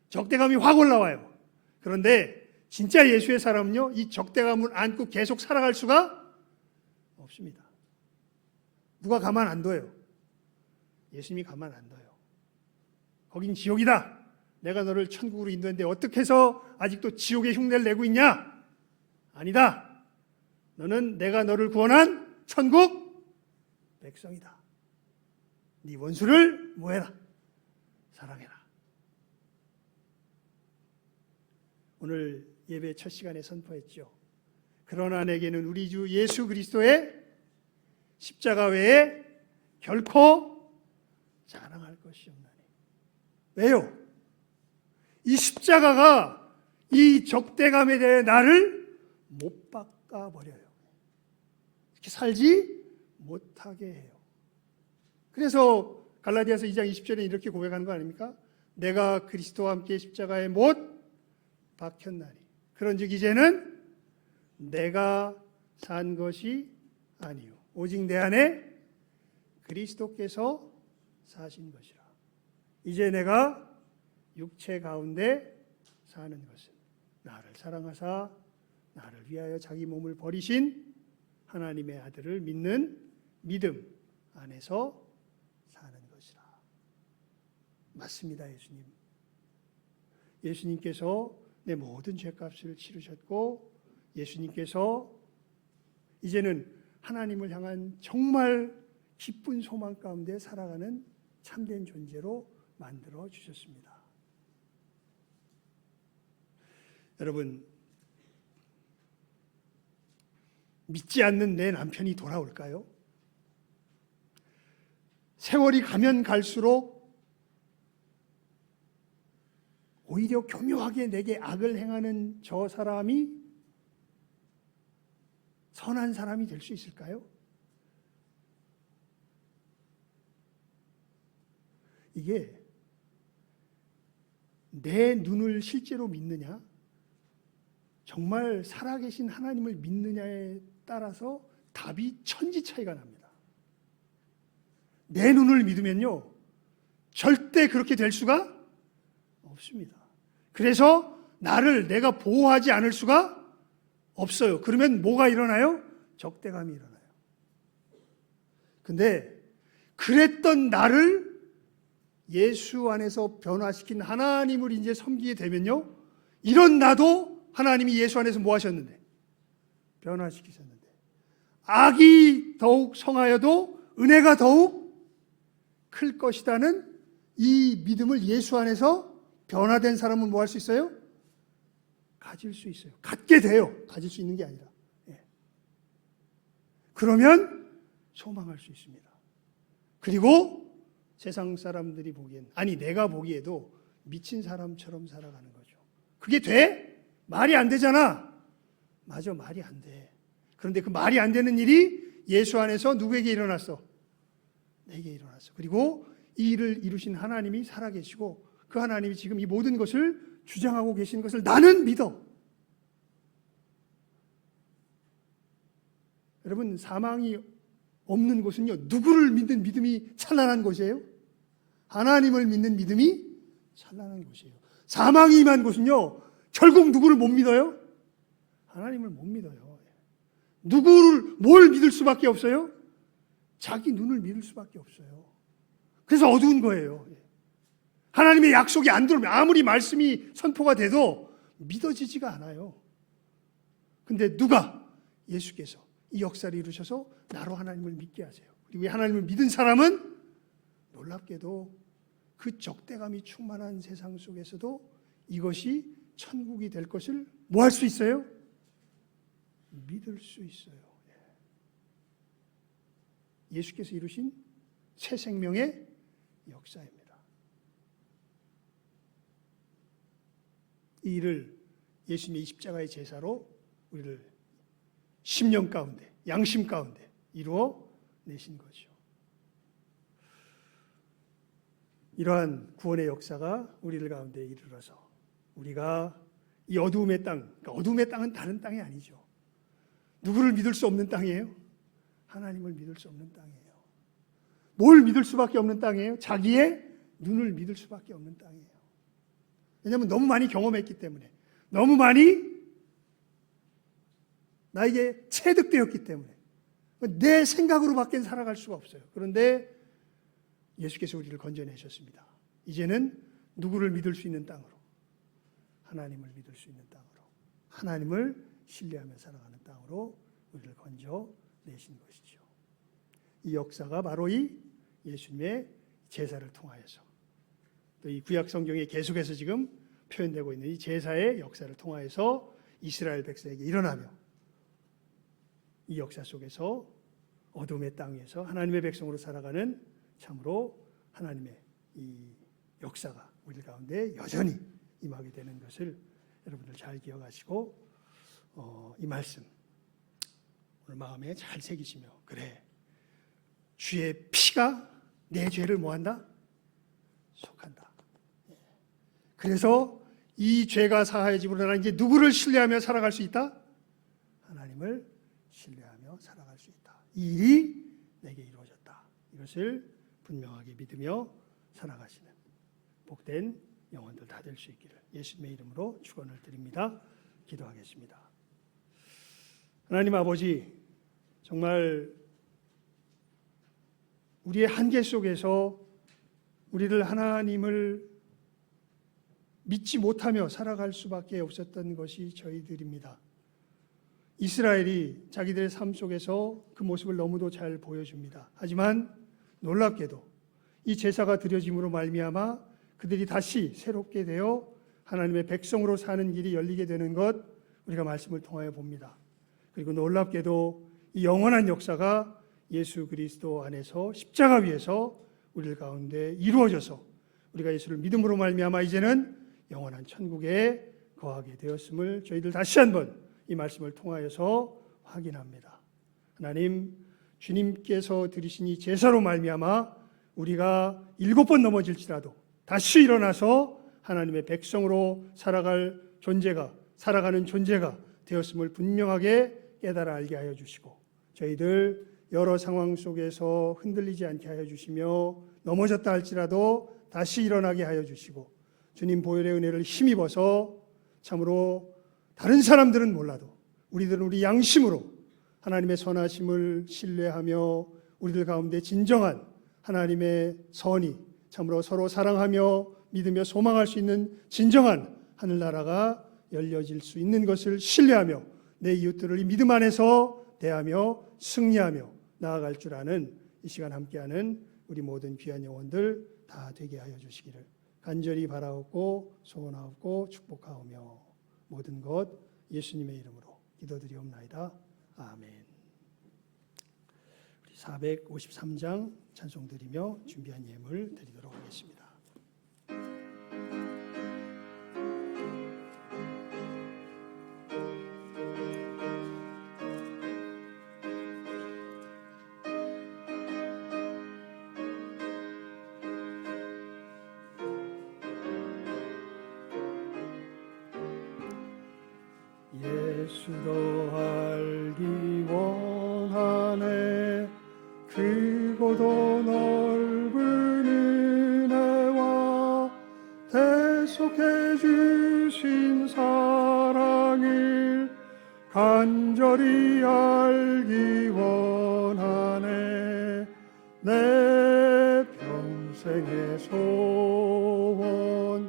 적대감이 확 올라와요. 그런데 진짜 예수의 사람은요, 이 적대감을 안고 계속 살아갈 수가 없습니다. 누가 가만 안 둬요? 예수님이 가만 안 둬요. 거긴 지옥이다. 내가 너를 천국으로 인도했는데 어떻게 해서 아직도 지옥의 흉내를 내고 있냐? 아니다. 너는 내가 너를 구원한 천국 백성이다. 네 원수를 뭐해라? 사랑해라. 오늘 예배 첫 시간에 선포했죠. 그러나 내게는 우리 주 예수 그리스도의 십자가 외에 결코 자랑할 것이 없나니. 왜요? 이 십자가가 이 적대감에 대해 나를 못 바꿔버려요. 이렇게 살지 못하게 해요. 그래서 갈라디아서 2장 20절에 이렇게 고백하는 거 아닙니까? 내가 그리스도와 함께 십자가에 못 박혔나니 그런즉 이제는 내가 산 것이 아니요 오직 내 안에 그리스도께서 사신 것이라. 이제 내가 육체 가운데 사는 것은 나를 사랑하사 나를 위하여 자기 몸을 버리신 하나님의 아들을 믿는 믿음 안에서 사는 것이라. 맞습니다. 예수님. 예수님께서 내 모든 죄값을 치르셨고, 예수님께서 이제는 하나님을 향한 정말 기쁜 소망 가운데 살아가는 참된 존재로 만들어 주셨습니다. 여러분, 믿지 않는 내 남편이 돌아올까요? 세월이 가면 갈수록 오히려 교묘하게 내게 악을 행하는 저 사람이 선한 사람이 될 수 있을까요? 이게 내 눈을 실제로 믿느냐, 정말 살아계신 하나님을 믿느냐에 따라서 답이 천지 차이가 납니다. 내 눈을 믿으면요, 절대 그렇게 될 수가 없습니다. 그래서 나를 내가 보호하지 않을 수가 없어요. 그러면 뭐가 일어나요? 적대감이 일어나요. 근데 그랬던 나를 예수 안에서 변화시킨 하나님을 이제 섬기게 되면요, 이런 나도 하나님이 예수 안에서 뭐 하셨는데? 변화시키셨는데, 악이 더욱 성하여도 은혜가 더욱 클 것이라는 이 믿음을 예수 안에서 변화된 사람은 뭐 할 수 있어요? 가질 수 있어요. 갖게 돼요. 가질 수 있는 게 아니라. 그러면 소망할 수 있습니다. 그리고 세상 사람들이 보기엔, 아니 내가 보기에도 미친 사람처럼 살아가는 거죠. 그게 돼? 말이 안 되잖아. 맞아, 말이 안 돼. 그런데 그 말이 안 되는 일이 예수 안에서 누구에게 일어났어? 내게 일어났어. 그리고 이 일을 이루신 하나님이 살아계시고 그 하나님이 지금 이 모든 것을 주장하고 계신 것을 나는 믿어. 여러분, 사망이 없는 곳은요, 누구를 믿는 믿음이 찬란한 곳이에요? 하나님을 믿는 믿음이 찬란한 곳이에요. 사망이 임한 곳은요, 결국 누구를 못 믿어요? 하나님을 못 믿어요. 뭘 믿을 수밖에 없어요? 자기 눈을 믿을 수밖에 없어요. 그래서 어두운 거예요. 하나님의 약속이 안 들어오면 아무리 말씀이 선포가 돼도 믿어지지가 않아요. 근데 누가? 예수께서 이 역사를 이루셔서 나로 하나님을 믿게 하세요. 그리고 이 하나님을 믿은 사람은 놀랍게도 그 적대감이 충만한 세상 속에서도 이것이 천국이 될 것을 뭐 할 수 있어요? 믿을 수 있어요. 예수께서 이루신 새 생명의 역사입니다. 이 일을 예수님의 십자가의 제사로 우리를 심령 가운데, 양심 가운데 이루어 내신 거죠. 이러한 구원의 역사가 우리들 가운데 이르러서 우리가 이 어두움의 땅, 그러니까 어두움의 땅은 다른 땅이 아니죠. 누구를 믿을 수 없는 땅이에요? 하나님을 믿을 수 없는 땅이에요. 뭘 믿을 수밖에 없는 땅이에요? 자기의 눈을 믿을 수밖에 없는 땅이에요. 왜냐하면 너무 많이 경험했기 때문에, 너무 많이 나에게 체득되었기 때문에 내 생각으로밖에 살아갈 수가 없어요. 그런데 예수께서 우리를 건져내셨습니다. 이제는 누구를 믿을 수 있는 땅으로, 하나님을 믿을 수 있는 땅으로, 하나님을 신뢰하며 살아가는 땅으로 우리를 건져내신 것이죠. 이 역사가 바로 이 예수님의 제사를 통하여서, 또 이 구약 성경에 계속해서 지금 표현되고 있는 이 제사의 역사를 통하여서 이스라엘 백성에게 일어나며 이 역사 속에서 어둠의 땅 위에서 하나님의 백성으로 살아가는 참으로 하나님의 이 역사가 우리 가운데 여전히 임하게 되는 것을 여러분들 잘 기억하시고 이 말씀 오늘 마음에 잘 새기시며, 그래, 주의 피가 내 죄를 뭐한다? 속한다. 그래서 이 죄가 사하여짐으로 나는 이제 누구를 신뢰하며 살아갈 수 있다? 하나님을 신뢰하며 살아갈 수 있다. 이 일이 내게 이루어졌다. 이것을 분명하게 믿으며 살아가시는 복된 영혼들 다 될 수 있기를 예수님의 이름으로 축원을 드립니다. 기도하겠습니다. 하나님 아버지, 정말 우리의 한계 속에서 우리를 하나님을 믿지 못하며 살아갈 수밖에 없었던 것이 저희들입니다. 이스라엘이 자기들의 삶 속에서 그 모습을 너무도 잘 보여줍니다. 하지만 놀랍게도 이 제사가 드려짐으로 말미암아 그들이 다시 새롭게 되어 하나님의 백성으로 사는 길이 열리게 되는 것 우리가 말씀을 통하여 봅니다. 그리고 놀랍게도 이 영원한 역사가 예수 그리스도 안에서 십자가 위에서 우리 가운데 이루어져서 우리가 예수를 믿음으로 말미암아 이제는 영원한 천국에 거하게 되었음을 저희들 다시 한번 이 말씀을 통하여서 확인합니다. 하나님, 주님께서 드리신 이 제사로 말미암아 우리가 7번 넘어질지라도 다시 일어나서 하나님의 백성으로 살아가는 존재가 되었음을 분명하게 깨달아 알게 하여 주시고, 저희들 여러 상황 속에서 흔들리지 않게 하여 주시며 넘어졌다 할지라도 다시 일어나게 하여 주시고, 주님 보혈의 은혜를 힘입어서 참으로 다른 사람들은 몰라도 우리들은 우리 양심으로 하나님의 선하심을 신뢰하며 우리들 가운데 진정한 하나님의 선이 참으로 서로 사랑하며 믿으며 소망할 수 있는 진정한 하늘나라가 열려질 수 있는 것을 신뢰하며 내 이웃들을 이 믿음 안에서 대하며 승리하며 나아갈 줄 아는 이 시간 함께하는 우리 모든 귀한 영혼들 다 되게 하여 주시기를 간절히 바라옵고 소원하옵고 축복하오며 모든 것 예수님의 이름으로 기도드리옵나이다. 아멘. 우리 453장 찬송 드리며 준비한 예물 드리도록 하겠습니다. 예수도 알기 원하네 크고도 넓은 은혜와 대속해 주신 사랑을 간절히 알기 원하네 내 평생의 소원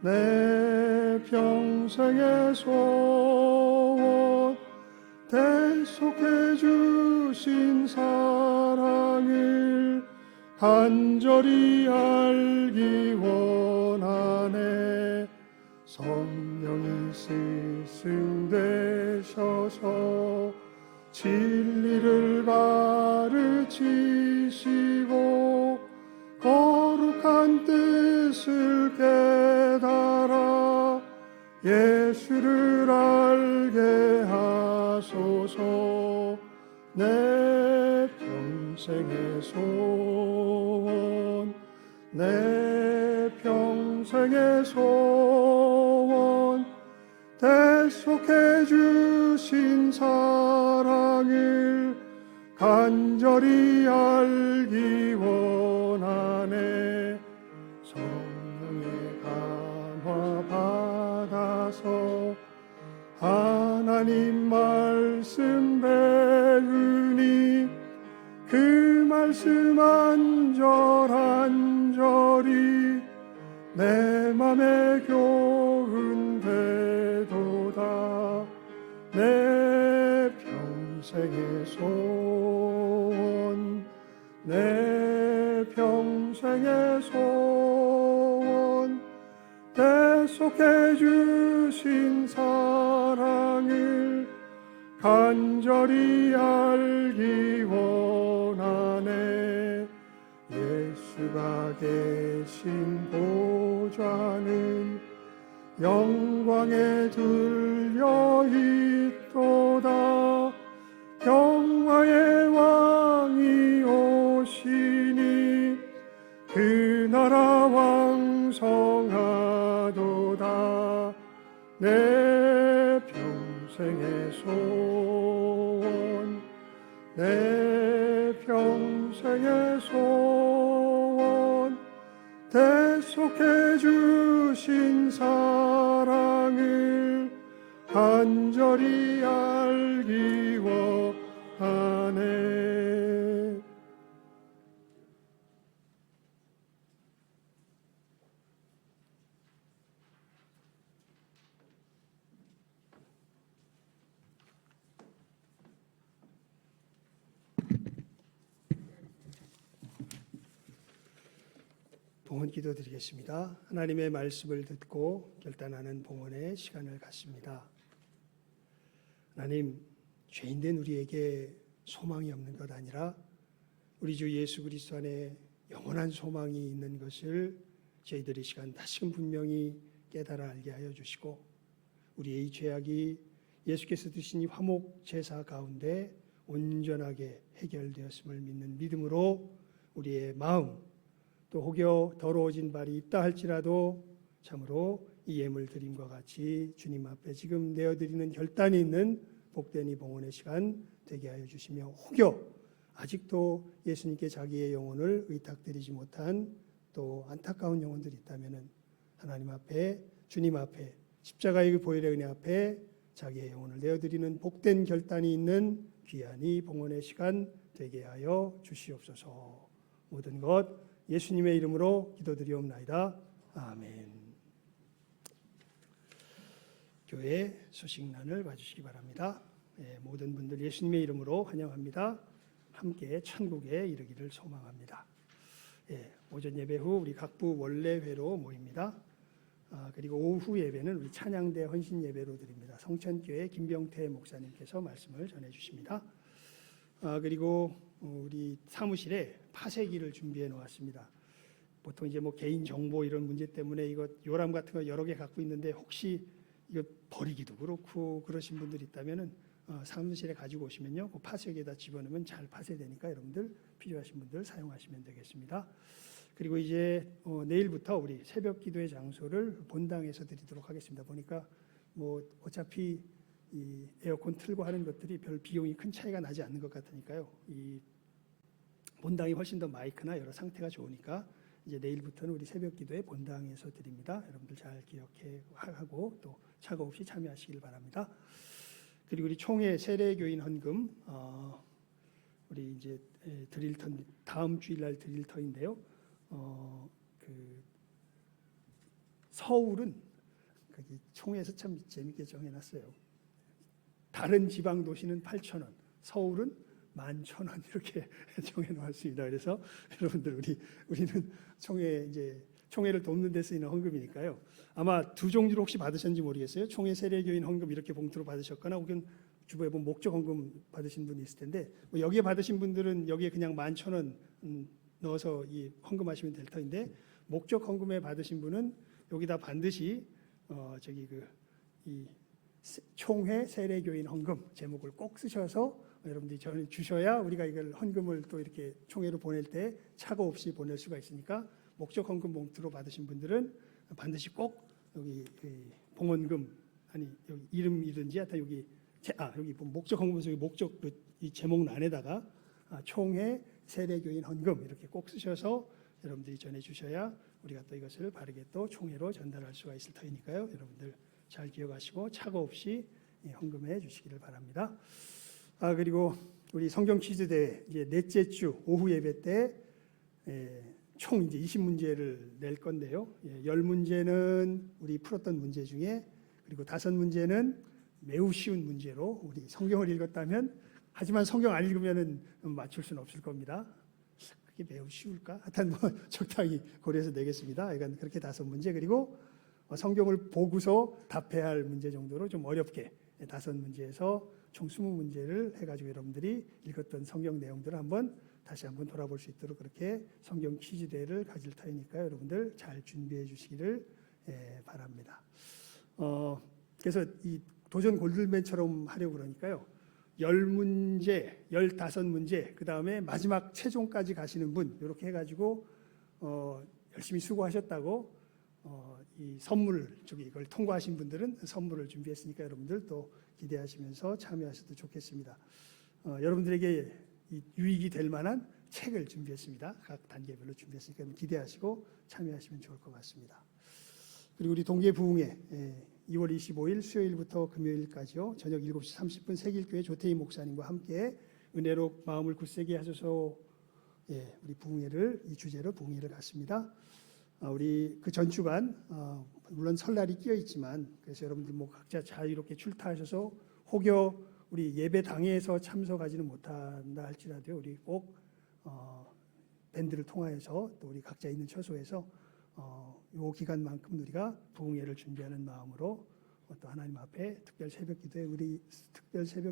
내 평생의 소원 대속해 주신 사랑을 간절히 알기 원하네 성령이 스승되셔서 진리를 가르치시고 거룩한 뜻을 깨달아 예수를 알게 하소서 내 평생의 소원 내 평생의 소원 대속해 주신 사랑을 간절히 알기 원하네 성령의 감화 받아서 하나님 말씀 배우니 그 말씀 한절한절이 내 맘에 교훈 되도다 내 평생의 소원 내 평생의 소원 대속해 주신 사랑을 간절히 알기 원하네 예수가 계신 보좌는 영광에 들려 있도다 평화의 왕이 오시니 그 나라 왕성하도다 내 평생의 소원 내 평생의 소원 대속해 주신 사랑을 간절히 알기 원하네 봉헌 기도 드리겠습니다. 하나님의 말씀을 듣고 결단하는 봉헌의 시간을 갖습니다. 하나님, 죄인된 우리에게 소망이 없는 것 아니라 우리 주 예수 그리스도 안에 영원한 소망이 있는 것을 저희들이 이 시간 다시금 분명히 깨달아 알게 하여 주시고 우리의 이 죄악이 예수께서 드신 이 화목 제사 가운데 온전하게 해결되었음을 믿는 믿음으로 우리의 마음 또 혹여 더러워진 발이 있다 할지라도 참으로 이 예물 드림과 같이 주님 앞에 지금 내어드리는 결단이 있는 복된 이 봉헌의 시간 되게 하여 주시며 혹여 아직도 예수님께 자기의 영혼을 의탁드리지 못한 또 안타까운 영혼들이 있다면 하나님 앞에 주님 앞에 십자가의 그 보혈의 은혜 앞에 자기의 영혼을 내어드리는 복된 결단이 있는 귀한 이 봉헌의 시간 되게 하여 주시옵소서. 모든 것 예수님의 이름으로 기도드리옵나이다. 아멘. 교회 소식란을 봐주시기 바랍니다. 모든 분들 예수님의 이름으로 환영합니다. 함께 천국에 이르기를 소망합니다. 오전 예배 후 우리 각부 원래회로 모입니다. 그리고 오후 예배는 우리 찬양대 헌신 예배로 드립니다. 성천교회 김병태 목사님께서 말씀을 전해주십니다. 그리고 우리 사무실에 파쇄기를 준비해 놓았습니다. 보통 이제 뭐 개인 정보 이런 문제 때문에 이거 요람 같은 거 여러 개 갖고 있는데 혹시 이거 버리기도 그렇고 그러신 분들이 있다면은 사무실에 가지고 오시면요, 그 파쇄기에다 집어넣으면 잘 파쇄되니까 여러분들 필요하신 분들 사용하시면 되겠습니다. 그리고 이제 내일부터 우리 새벽 기도의 장소를 본당에서 드리도록 하겠습니다. 보니까 뭐 어차피 이 에어컨 틀고 하는 것들이 별 비용이 큰 차이가 나지 않는 것 같으니까요. 이 본당이 훨씬 더 마이크나 여러 상태가 좋으니까 이제 내일부터는 우리 새벽 기도에 본당에서 드립니다. 여러분들 잘 기억해 하고 또 착오 없이 참여하시길 바랍니다. 그리고 우리 총회 세례교인 헌금 우리 이제 드릴 터 다음 주일날 드릴 터인데요. 그 서울은 거기 총회에서 참 재밌게 정해놨어요. 다른 지방 도시는 8,000원, 서울은 11,000원 이렇게 정해놓았습니다. 그래서 여러분들 우리는 총회를 돕는 데 쓰이는 헌금이니까요. 아마 두 종류로 혹시 받으셨는지 모르겠어요. 총회 세례교인 헌금 이렇게 봉투로 받으셨거나 혹은 주부에 보면 목적 헌금 받으신 분이 있을 텐데 뭐 여기에 받으신 분들은 여기에 그냥 11,000원 넣어서 이 헌금하시면 될 터인데 목적 헌금에 받으신 분은 여기다 반드시 이 총회 세례교인 헌금 제목을 꼭 쓰셔서 여러분들이 전해 주셔야 우리가 이걸 헌금을 또 이렇게 총회로 보낼 때 착오 없이 보낼 수가 있으니까 목적 헌금 봉투로 받으신 분들은 반드시 꼭 여기 봉헌금 아니 여기 이름이든지 하여튼 여기 목적 헌금에서 목적 이 제목란에다가 총회 세례교인 헌금 이렇게 꼭 쓰셔서 여러분들이 전해 주셔야 우리가 또 이것을 바르게 또 총회로 전달할 수가 있을 터이니까요. 여러분들 잘 기억하시고 착오 없이 헌금해 주시기를 바랍니다. 그리고 우리 성경 퀴즈 대회 이제 넷째 주 오후 예배 때 총 이제 20문제를 낼 건데요. 10문제는 우리 풀었던 문제 중에 그리고 5문제는 매우 쉬운 문제로 우리 성경을 읽었다면 하지만 성경 안 읽으면은 맞출 수는 없을 겁니다. 그게 매우 쉬울까? 하여튼 뭐 적당히 고려해서 내겠습니다. 그러니까 그렇게 5문제 그리고 성경을 보고서 답해야 할 문제 정도로 좀 어렵게 5문제에서 총 20문제를 해가지고 여러분들이 읽었던 성경 내용들을 다시 한번 돌아볼 수 있도록 그렇게 성경 퀴즈 대회를 가질 터이니까요. 여러분들 잘 준비해 주시기를 바랍니다. 그래서 이 도전 골든맨처럼 하려고 그러니까요. 10문제, 15문제, 그 다음에 마지막 최종까지 가시는 분 이렇게 해가지고 열심히 수고하셨다고 이 선물 이걸 통과하신 분들은 선물을 준비했으니까 여러분들 또 기대하시면서 참여하셔도 좋겠습니다. 여러분들에게 유익이 될 만한 책을 준비했습니다. 각 단계별로 준비했으니까 기대하시고 참여하시면 좋을 것 같습니다. 그리고 우리 동계부흥회 2월 25일 수요일부터 금요일까지요. 저녁 7시 30분 세길교회 조태희 목사님과 함께 은혜로 마음을 굳세게 하셔서 우리 부흥회를 이 주제로 부흥회를 갔습니다. 우리 그 전주간 물론 설날이 끼어 있지만 그래서 여러분들 뭐 각자 자유롭게 출타하셔서 혹여 우리 예배 당회에서 참석하지는 못한다 할지라도 우리 꼭 밴드를 통하여서 또 우리 각자 있는 처소에서 요 기간만큼 우리가 부흥회를 준비하는 마음으로 또 하나님 앞에 특별 새벽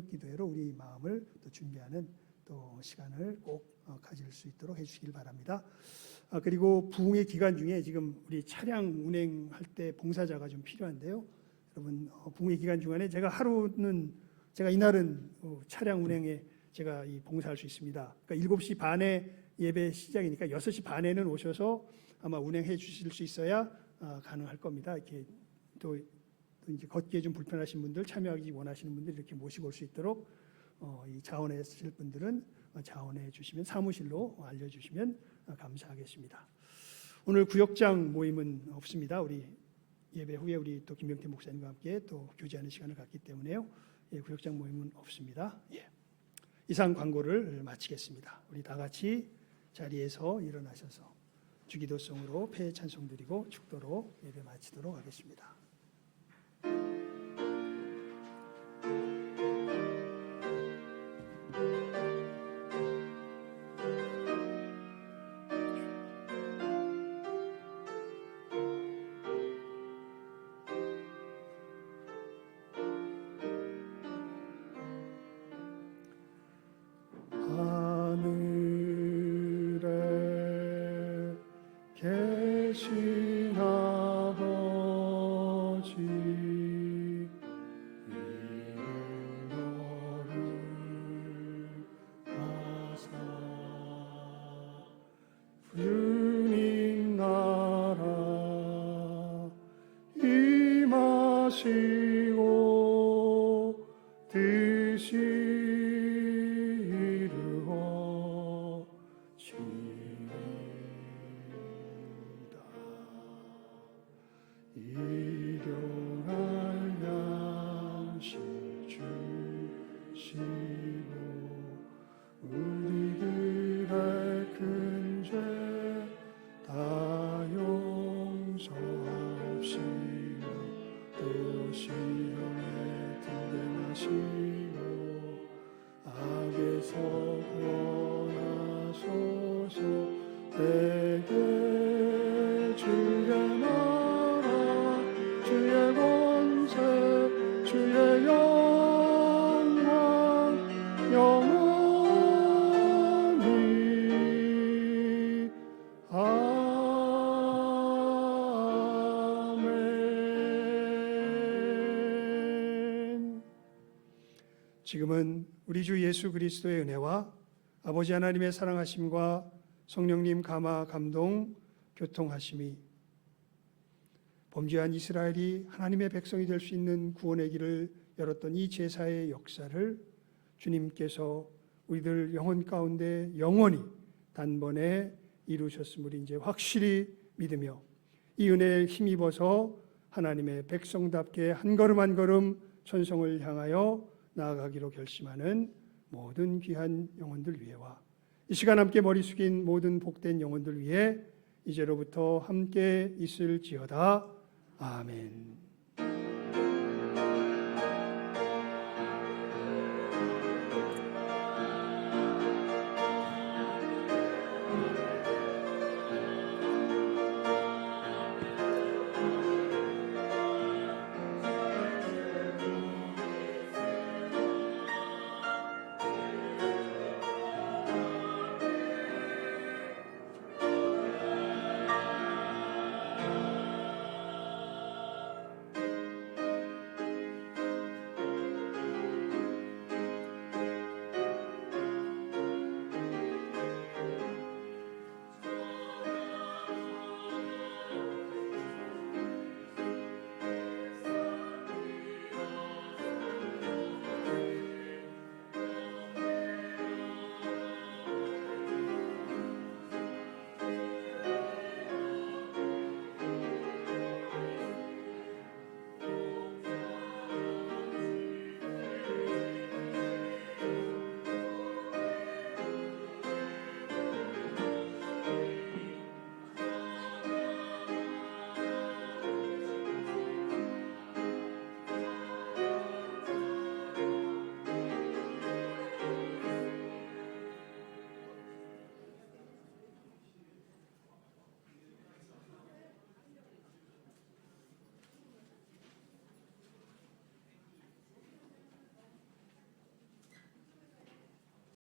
기도회로 우리 마음을 또 준비하는 또 시간을 꼭 가질 수 있도록 해주시길 바랍니다. 그리고 부흥회 기간 중에 지금 우리 차량 운행할 때 봉사자가 좀 필요한데요. 여러분 부흥회 기간 중간에 제가 이날은 차량 운행에 제가 이 봉사할 수 있습니다. 그러니까 7시 반에 예배 시작이니까 6시 반에는 오셔서 아마 운행해 주실 수 있어야 가능할 겁니다. 이렇게 또 이제 걷기에 좀 불편하신 분들, 참여하기 원하시는 분들 이렇게 모시고 올 수 있도록 이 자원해 주실 분들은 자원해 주시면 사무실로 알려주시면 감사하겠습니다. 오늘 구역장 모임은 없습니다. 우리 예배 후에 우리 또 김병태 목사님과 함께 또 교제하는 시간을 갖기 때문에요. 구역장 모임은 없습니다. 이상 광고를 마치겠습니다. 우리 다 같이 자리에서 일어나셔서 주기도성으로 폐 찬송 드리고 축도로 예배 마치도록 하겠습니다. 하늘에 계신 아버지 이름을 하사 주님 나라 임하시고 뜻이 일용할 양식 주시고 우리들의 큰 죄 다 용서하옵시며 또 시험에 들게 마시고 악에서 구원하소서. 내게 주의 나라 주의 권세 주의 영광 영원히 아멘. 지금은 우리 주 예수 그리스도의 은혜와 아버지 하나님의 사랑하심과 성령님 감화 감동 교통하심이 범죄한 이스라엘이 하나님의 백성이 될 수 있는 구원의 길을 열었던 이 제사의 역사를 주님께서 우리들 영혼 가운데 영원히 단번에 이루셨음을 이제 확실히 믿으며 이 은혜에 힘입어서 하나님의 백성답게 한 걸음 한 걸음 천성을 향하여 나아가기로 결심하는 모든 귀한 영혼들 위해와 이 시간 함께 머리 숙인 모든 복된 영혼들 위해 이제로부터 함께 있을지어다. 아멘.